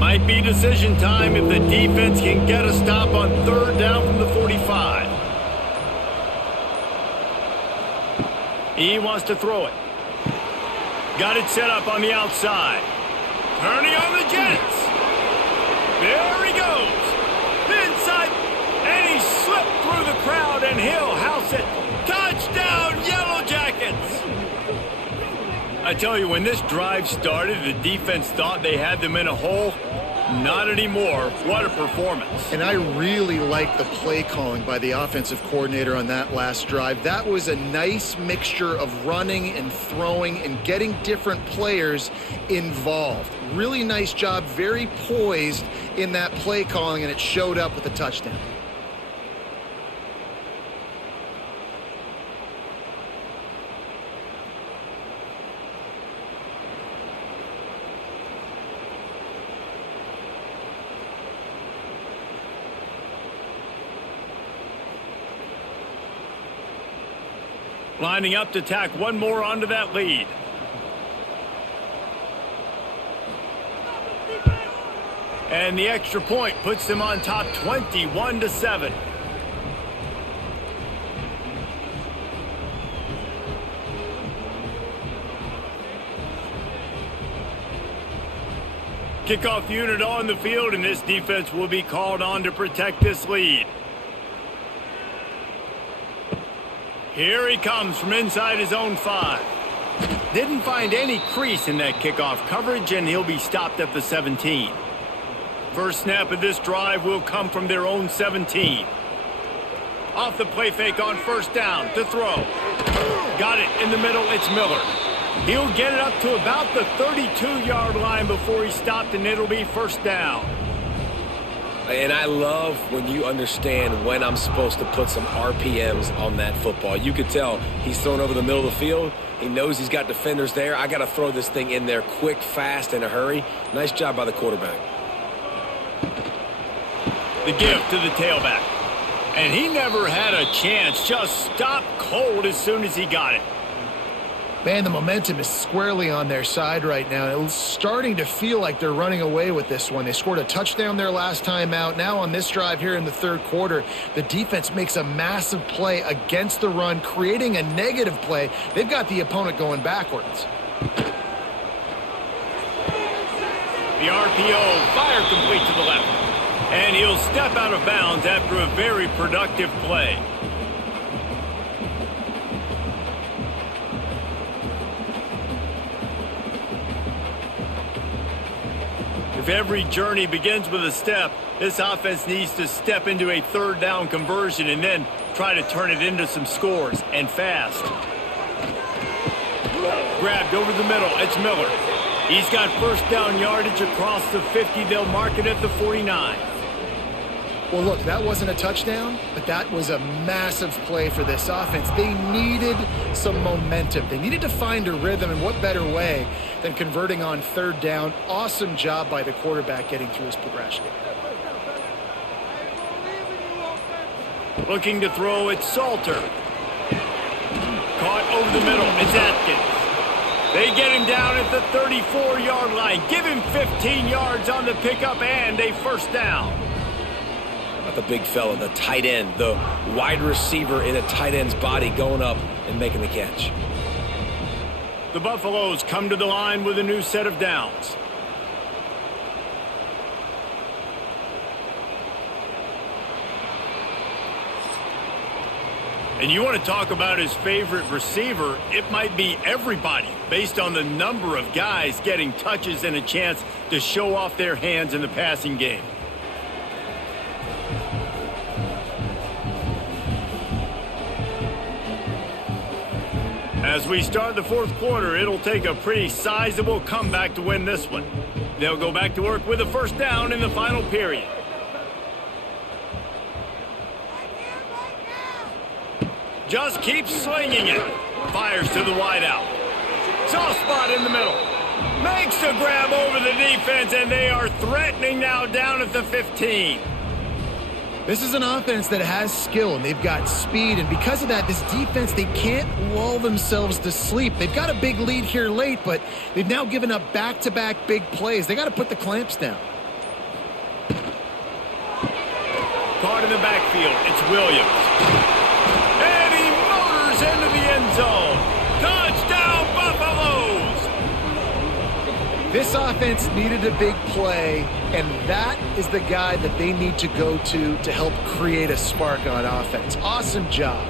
Might be decision time if the defense can get a stop on 3rd down from the 45. He wants to throw it. Got it set up on the outside. Turning on the Jets. There he goes. Inside. And he slipped through the crowd and he'll house it. Touchdown, Yellow Jackets. I tell you, when this drive started, the defense thought they had them in a hole. Not anymore. What a performance. And I really like the play calling by the offensive coordinator on that last drive. That was a nice mixture of running and throwing and getting different players involved. Really nice job, very poised in that play calling, and it showed up with a touchdown. Lining up to tack one more onto that lead. And the extra point puts them on top 21-7. Kickoff unit on the field, and this defense will be called on to protect this lead. Here he comes from inside his own 5. Didn't find any crease in that kickoff coverage, and he'll be stopped at the 17. First snap of this drive will come from their own 17. Off the play fake on first down to throw. Got it in the middle. It's Miller. He'll get it up to about the 32-yard line before he's stopped, and it'll be first down. And I love when you understand when I'm supposed to put some RPMs on that football. You could tell he's thrown over the middle of the field. He knows he's got defenders there. I got to throw this thing in there quick, fast, in a hurry. Nice job by the quarterback. The give to the tailback. And he never had a chance. Just stopped cold as soon as he got it. Man, the momentum is squarely on their side right now. It's starting to feel like they're running away with this one. They scored a touchdown their last time out. Now on this drive here in the third quarter, the defense makes a massive play against the run, creating a negative play. They've got the opponent going backwards. The RPO, fire complete to the left. And he'll step out of bounds after a very productive play. If every journey begins with a step, this offense needs to step into a third down conversion and then try to turn it into some scores, and fast. Grabbed over the middle. It's Miller. He's got first down yardage across the 50. They'll mark it at the 49. Well, look, that wasn't a touchdown, but that was a massive play for this offense. They needed some momentum. They needed to find a rhythm, and what better way than converting on third down. Awesome job by the quarterback getting through his progression. Looking to throw, it's Salter. Caught over the middle, it's Atkins. They get him down at the 34-yard line. Give him 15 yards on the pickup and a first down. The big fella, the tight end, the wide receiver in a tight end's body going up and making the catch. The Buffaloes come to the line with a new set of downs. And you want to talk about his favorite receiver, it might be everybody based on the number of guys getting touches and a chance to show off their hands in the passing game. As we start the fourth quarter, it'll take a pretty sizable comeback to win this one. They'll go back to work with a first down in the final period. Just keeps slinging it. Fires to the wideout. Soft spot in the middle. Makes the grab over the defense, and they are threatening now down at the 15. This is an offense that has skill, and they've got speed, and because of that, this defense, they can't lull themselves to sleep. They've got a big lead here late, but they've now given up back-to-back big plays. They got to put the clamps down. Caught in the backfield, it's Williams. And he motors into the end zone. Touchdown, Buffaloes! This offense needed a big play, and that is the guy that they need to go to help create a spark on offense. Awesome job.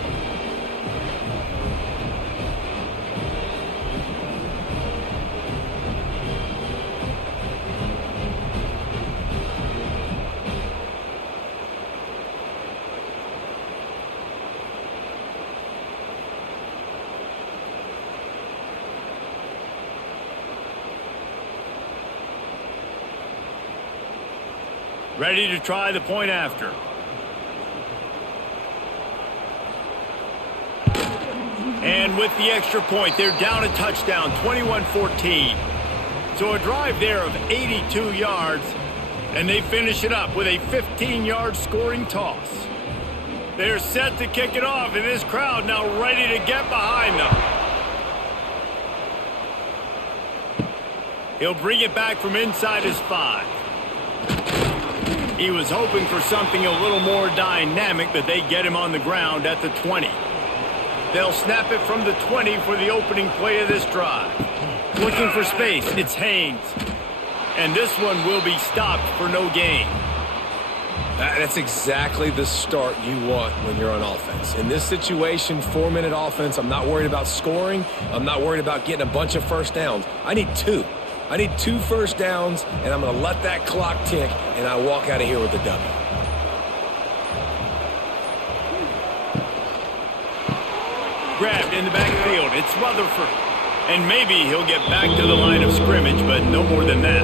Ready to try the point after. And with the extra point, they're down a touchdown, 21-14. So a drive there of 82 yards, and they finish it up with a 15-yard scoring toss. They're set to kick it off, and this crowd now ready to get behind them. He'll bring it back from inside his 5. He was hoping for something a little more dynamic, but they get him on the ground at the 20. They'll snap it from the 20 for the opening play of this drive. Looking for space, it's Haynes. And this one will be stopped for no gain. That's exactly the start you want when you're on offense. In this situation, 4-minute offense, I'm not worried about scoring. I'm not worried about getting a bunch of first downs. I need 2. I need 2 first downs, and I'm going to let that clock tick, and I walk out of here with a W. Grabbed in the backfield. It's Rutherford. And maybe he'll get back to the line of scrimmage, but no more than that.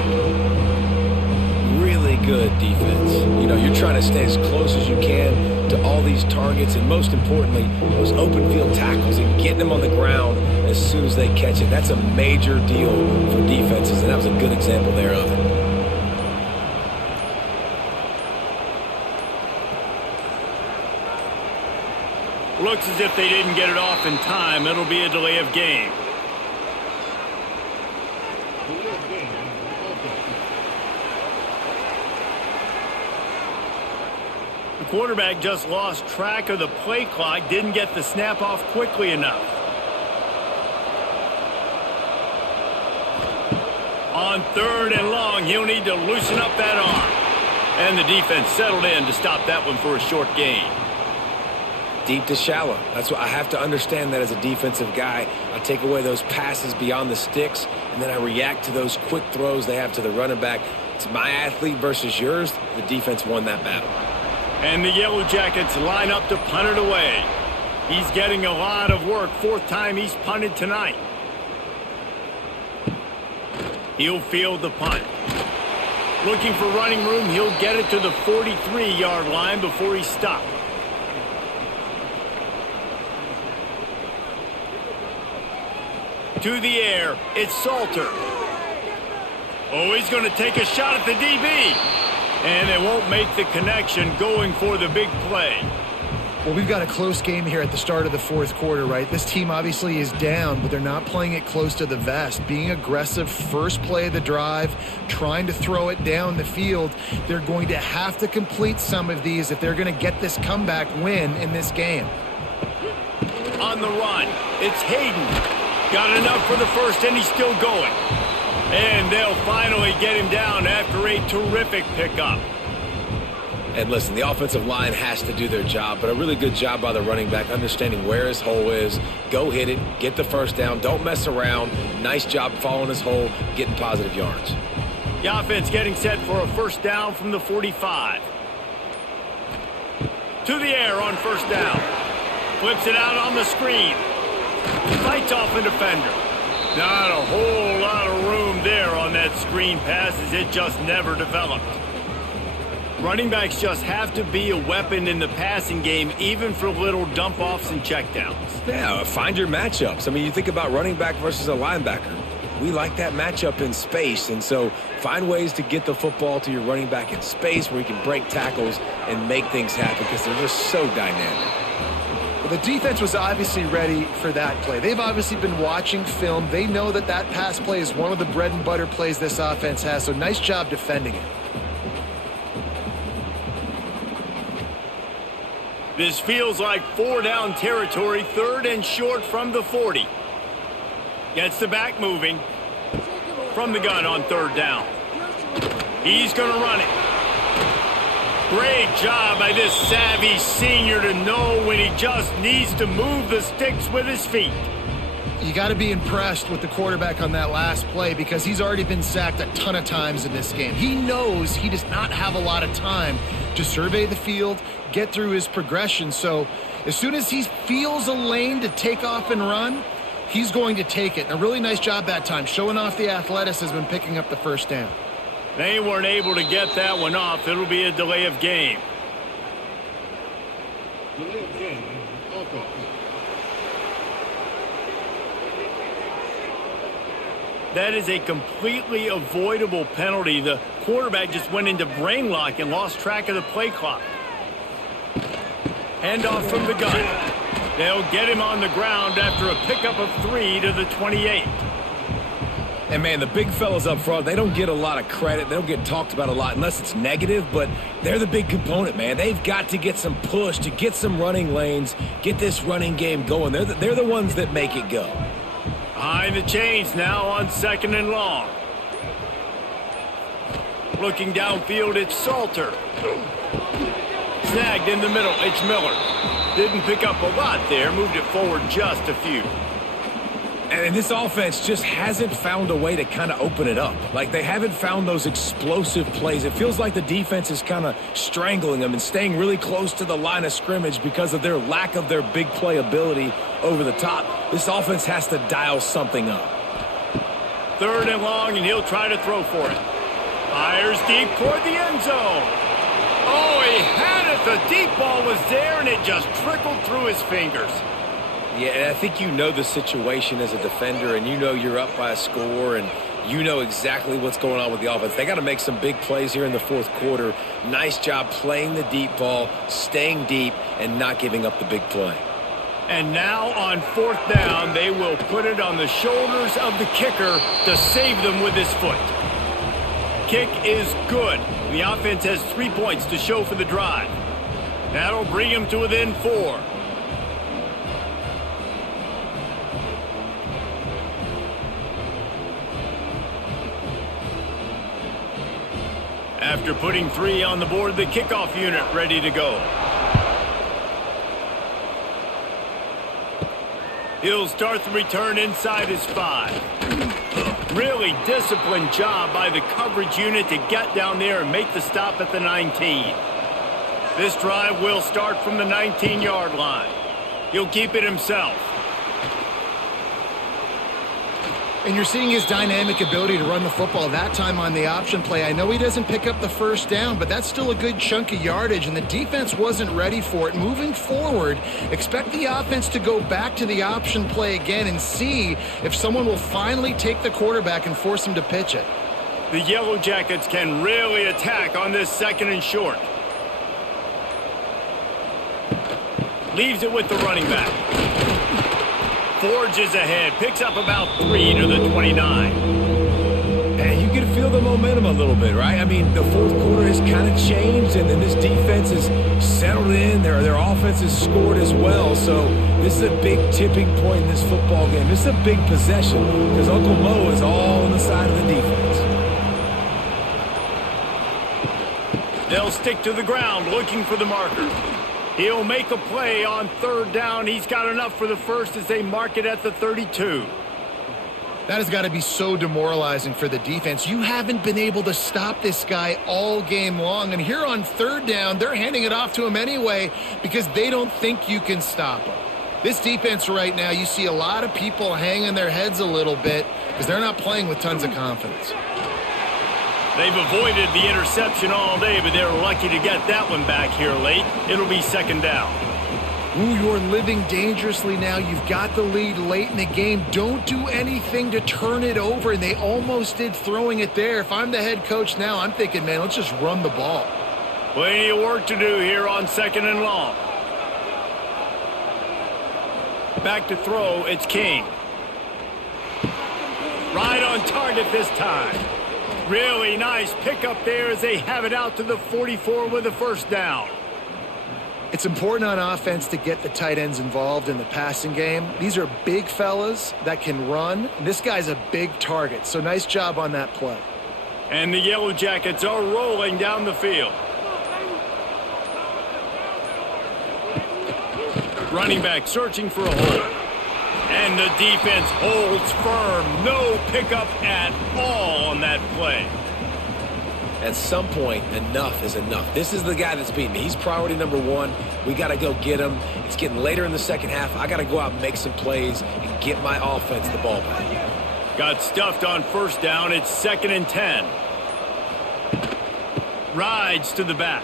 Really good defense. You know, you're trying to stay as close as you can to all these targets, and most importantly, those open field tackles and getting them on the ground as soon as they catch it. That's a major deal for defenses, and that was a good example there of it. Looks as if they didn't get it off in time. It'll be a delay of game. The quarterback just lost track of the play clock, didn't get the snap off quickly enough. On 3rd and long, he'll need to loosen up that arm. And the defense settled in to stop that one for a short gain. Deep to shallow. That's what I have to understand that as a defensive guy. I take away those passes beyond the sticks, and then I react to those quick throws they have to the running back. It's my athlete versus yours. The defense won that battle. And the Yellow Jackets line up to punt it away. He's getting a lot of work. 4th time he's punted tonight. He'll field the punt. Looking for running room. He'll get it to the 43-yard line before he's stopped. To the air, it's Salter. Oh, he's going to take a shot at the DB. And they won't make the connection, going for the big play. Well, we've got a close game here at the start of the 4th quarter, right? This team obviously is down, but they're not playing it close to the vest. Being aggressive, first play of the drive, trying to throw it down the field. They're going to have to complete some of these if they're going to get this comeback win in this game. On the run, it's Hayden. Got enough for the first, and he's still going. And they'll finally get him down after a terrific pickup. And listen, the offensive line has to do their job, but a really good job by the running back understanding where his hole is. Go hit it, get the first down, don't mess around. Nice job following his hole, getting positive yards. The offense getting set for a first down from the 45. To the air on first down. Flips it out on the screen. Fights off a defender. Not a whole lot of room there on that screen pass, as it just never developed. Running backs just have to be a weapon in the passing game, even for little dump-offs and checkdowns. Yeah, find your matchups. I mean, you think about running back versus a linebacker. We like that matchup in space, and so find ways to get the football to your running back in space where you can break tackles and make things happen because they're just so dynamic. Well, the defense was obviously ready for that play. They've obviously been watching film. They know that that pass play is one of the bread and butter plays this offense has, so nice job defending it. This feels like 4-down territory, 3rd and short from the 40. Gets the back moving from the gun on 3rd down. He's going to run it. Great job by this savvy senior to know when he just needs to move the sticks with his feet. You got to be impressed with the quarterback on that last play because he's already been sacked a ton of times in this game. He knows he does not have a lot of time to survey the field, get through his progression. So as soon as he feels a lane to take off and run, he's going to take it. And a really nice job that time, showing off the athleticism and picking up the first down. They weren't able to get that one off. It'll be a delay of game. That is a completely avoidable penalty. The quarterback just went into brain lock and lost track of the play clock. Handoff from the gun. They'll get him on the ground after a pickup of 3 to the 28. And, man, the big fellas up front, they don't get a lot of credit. They don't get talked about a lot unless it's negative, but they're the big component, man. They've got to get some push, to get some running lanes, get this running game going. They're the ones that make it go. Behind the chains now on 2nd and long. Looking downfield, it's Salter. Snagged in the middle, it's Miller. Didn't pick up a lot there, moved it forward just a few. And this offense just hasn't found a way to kind of open it up. Like, they haven't found those explosive plays. It feels like the defense is kind of strangling them and staying really close to the line of scrimmage because of their lack of their big play ability over the top. This offense has to dial something up. 3rd and long, and he'll try to throw for it. Fires deep toward the end zone. Oh, he had it. The deep ball was there, and it just trickled through his fingers. Yeah, and I think you know the situation as a defender, and you know you're up by a score, and you know exactly what's going on with the offense. They got to make some big plays here in the 4th quarter. Nice job playing the deep ball, staying deep, and not giving up the big play. And now on 4th down, they will put it on the shoulders of the kicker to save them with his foot. Kick is good. The offense has 3 points to show for the drive. That'll bring him to within 4. After putting 3 on the board, the kickoff unit ready to go. He'll start the return inside his 5. Really disciplined job by the coverage unit to get down there and make the stop at the 19. This drive will start from the 19-yard line. He'll keep it himself. And you're seeing his dynamic ability to run the football that time on the option play. I know he doesn't pick up the 1st down, but that's still a good chunk of yardage, and the defense wasn't ready for it. Moving forward, expect the offense to go back to the option play again and see if someone will finally take the quarterback and force him to pitch it. The Yellow Jackets can really attack on this 2nd and short. Leaves it with the running back. Forges ahead, picks up about 3 to the 29. And you can feel the momentum a little bit, right? I mean, the 4th quarter has kind of changed, and then this defense has settled in. Their offense has scored as well. So this is a big tipping point in this football game. This is a big possession because Uncle Mo is all on the side of the defense. They'll stick to the ground looking for the marker. He'll make a play on 3rd down. He's got enough for the 1st as they mark it at the 32. That has got to be so demoralizing for the defense. You haven't been able to stop this guy all game long. And here on 3rd down, they're handing it off to him anyway because they don't think you can stop him. This defense right now, you see a lot of people hanging their heads a little bit because they're not playing with tons of confidence. They've avoided the interception all day, but they're lucky to get that one back here late. It'll be 2nd down. Ooh, you're living dangerously now. You've got the lead late in the game. Don't do anything to turn it over, and they almost did throwing it there. If I'm the head coach now, I'm thinking, man, let's just run the ball. Plenty of work to do here on 2nd and long. Back to throw, it's King. Right on target this time. Really nice pickup there as they have it out to the 44 with a 1st down. It's important on offense to get the tight ends involved in the passing game. These are big fellas that can run. This guy's a big target, so nice job on that play. And the Yellow Jackets are rolling down the field. Running back searching for a hole. And the defense holds firm. No pickup at all on that play. At some point, enough is enough. This is the guy that's beating me. He's priority number 1. We got to go get him. It's getting later in the 2nd half. I got to go out and make some plays and get my offense the ball back. Got stuffed on 1st down. It's 2nd and 10. Rides to the back.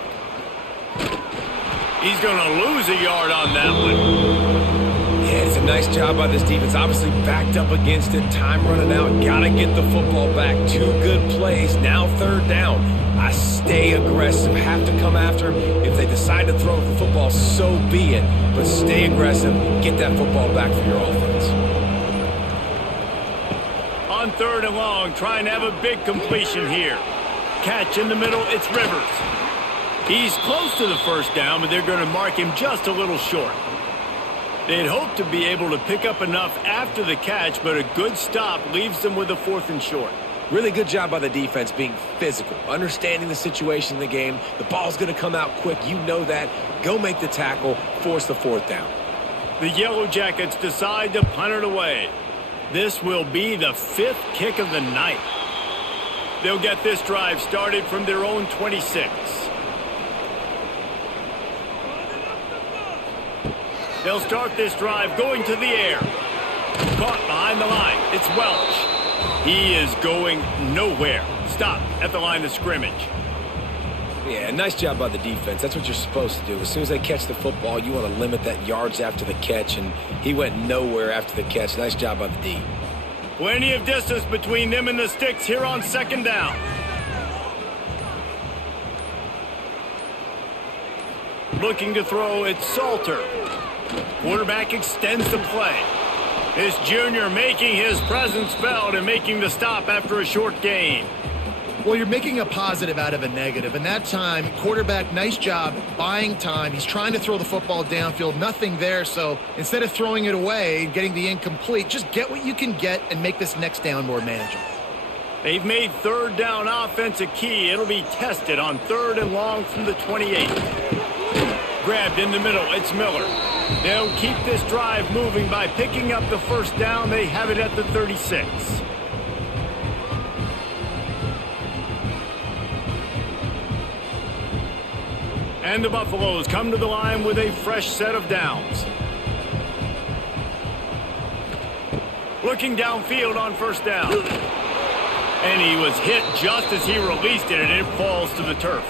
He's going to lose a yard on that one. Yeah, it's a nice job by this defense. Obviously backed up against it. Time running out. Got to get the football back. 2 good plays. Now 3rd down. I stay aggressive. Have to come after him. If they decide to throw the football, so be it. But stay aggressive. Get that football back for your offense. On 3rd and long, trying to have a big completion here. Catch in the middle. It's Rivers. He's close to the 1st down, but they're going to mark him just a little short. They'd hope to be able to pick up enough after the catch, but a good stop leaves them with a 4th and short. Really good job by the defense being physical, understanding the situation in the game. The ball's going to come out quick. You know that. Go make the tackle, force the 4th down. The Yellow Jackets decide to punt it away. This will be the 5th kick of the night. They'll get this drive started from their own 26. They'll start this drive going to the air. Caught behind the line. It's Welch. He is going nowhere. Stop at the line of scrimmage. Yeah, nice job by the defense. That's what you're supposed to do. As soon as they catch the football, you want to limit that yards after the catch, and he went nowhere after the catch. Nice job by the D. Plenty of distance between them and the sticks here on 2nd down. Looking to throw, it's Salter. Quarterback extends the play. This junior making his presence felt and making the stop after a short gain. Well, you're making a positive out of a negative. And that time, quarterback, nice job buying time. He's trying to throw the football downfield. Nothing there. So instead of throwing it away and getting the incomplete, just get what you can get and make this next down more manageable. They've made 3rd down offense a key. It'll be tested on 3rd and long from the 28. Grabbed in the middle. It's Miller. They'll keep this drive moving by picking up the 1st down. They have it at the 36. And the Buffaloes come to the line with a fresh set of downs. Looking downfield on 1st down. And he was hit just as he released it, and it falls to the turf.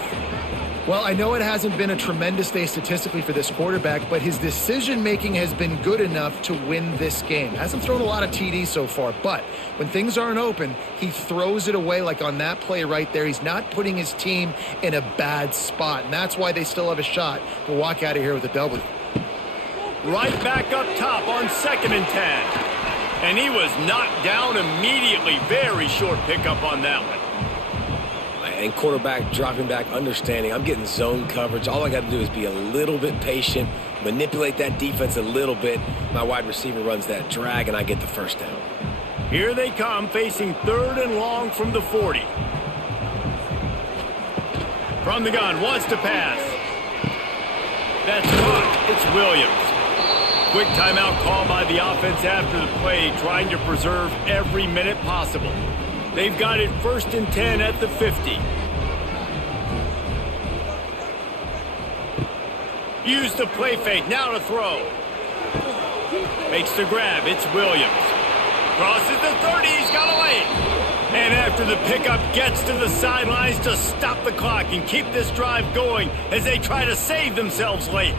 Well, I know it hasn't been a tremendous day statistically for this quarterback, but his decision-making has been good enough to win this game. Hasn't thrown a lot of TDs so far, but when things aren't open, he throws it away like on that play right there. He's not putting his team in a bad spot, and that's why they still have a shot to walk out of here with a W. Right back up top on 2nd and 10. And he was knocked down immediately. Very short pickup on that one. And quarterback dropping back, understanding I'm getting zone coverage. All I got to do is be a little bit patient, manipulate that defense a little bit. My wide receiver runs that drag, and I get the 1st down. Here they come, facing 3rd and long from the 40. From the gun, wants to pass. That's caught. It's Williams. Quick timeout call by the offense after the play, trying to preserve every minute possible. They've got it 1st and 10 at the 50. Use the play fake, now to throw. Makes the grab, it's Williams. Crosses the 30, he's got away. And after the pickup, gets to the sidelines to stop the clock and keep this drive going as they try to save themselves late.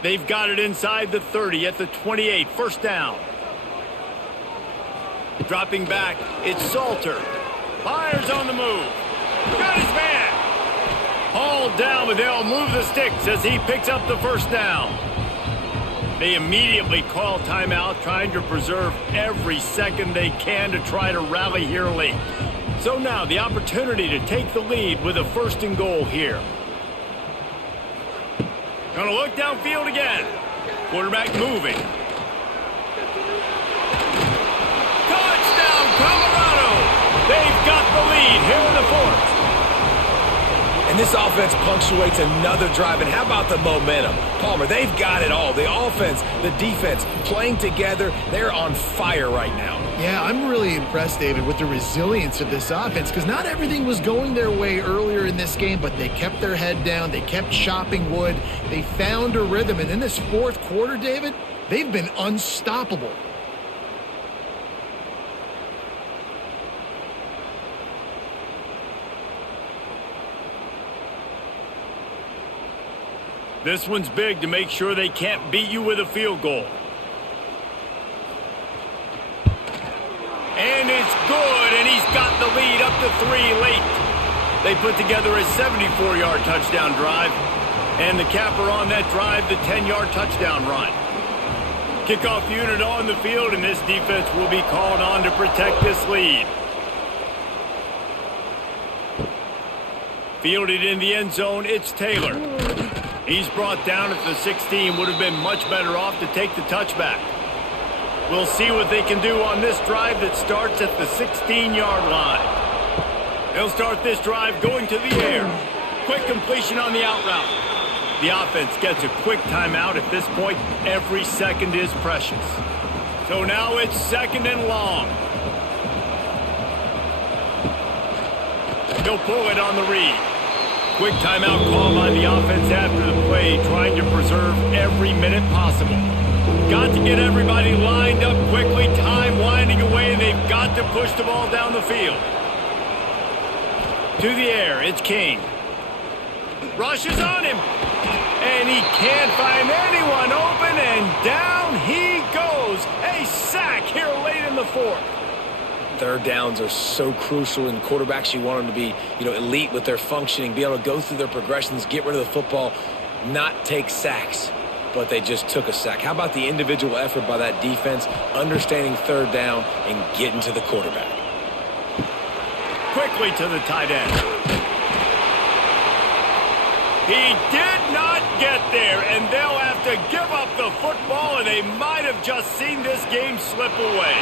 They've got it inside the 30 at the 28. 1st down. Dropping back, it's Salter. Fires on the move. Got his man. Hauled down, but they'll move the sticks as he picks up the 1st down. They immediately call timeout, trying to preserve every second they can to try to rally here late. So now the opportunity to take the lead with a 1st and goal here. Gonna look downfield again. Quarterback moving. Touchdown, Colorado! They've got the lead here in the 4th. And And this offense punctuates another drive. And how about the momentum? Palmer, they've got it all. The offense, the defense, playing together. They're on fire right now. Yeah, I'm really impressed, David, with the resilience of this offense because not everything was going their way earlier in this game, but they kept their head down. They kept chopping wood. They found a rhythm. And in this fourth quarter, David, they've been unstoppable. This one's big to make sure they can't beat you with a field goal. And it's good, and he's got the lead up to 3 late. They put together a 74-yard touchdown drive, and the capper on that drive, the 10-yard touchdown run. Kickoff unit on the field, and this defense will be called on to protect this lead. Fielded in the end zone, it's Taylor. He's brought down at the 16, would have been much better off to take the touchback. We'll see what they can do on this drive that starts at the 16-yard line. They'll start this drive going to the air. Quick completion on the out route. The offense gets a quick timeout. At this point, every second is precious. So now it's 2nd and long. He'll pull it on the read. Quick timeout call by the offense after the play, trying to preserve every minute possible. Got to get everybody lined up quickly, time winding away, and they've got to push the ball down the field. To the air, it's King. Rushes on him, and he can't find anyone open, and down he goes. A sack here late in the fourth. Third downs are so crucial, and quarterbacks, you want them to be, elite with their functioning, be able to go through their progressions, get rid of the football, not take sacks. But they just took a sack. How about the individual effort by that defense, understanding third down and getting to the quarterback? Quickly to the tight end. He did not get there, and they'll have to give up the football, and they might have just seen this game slip away.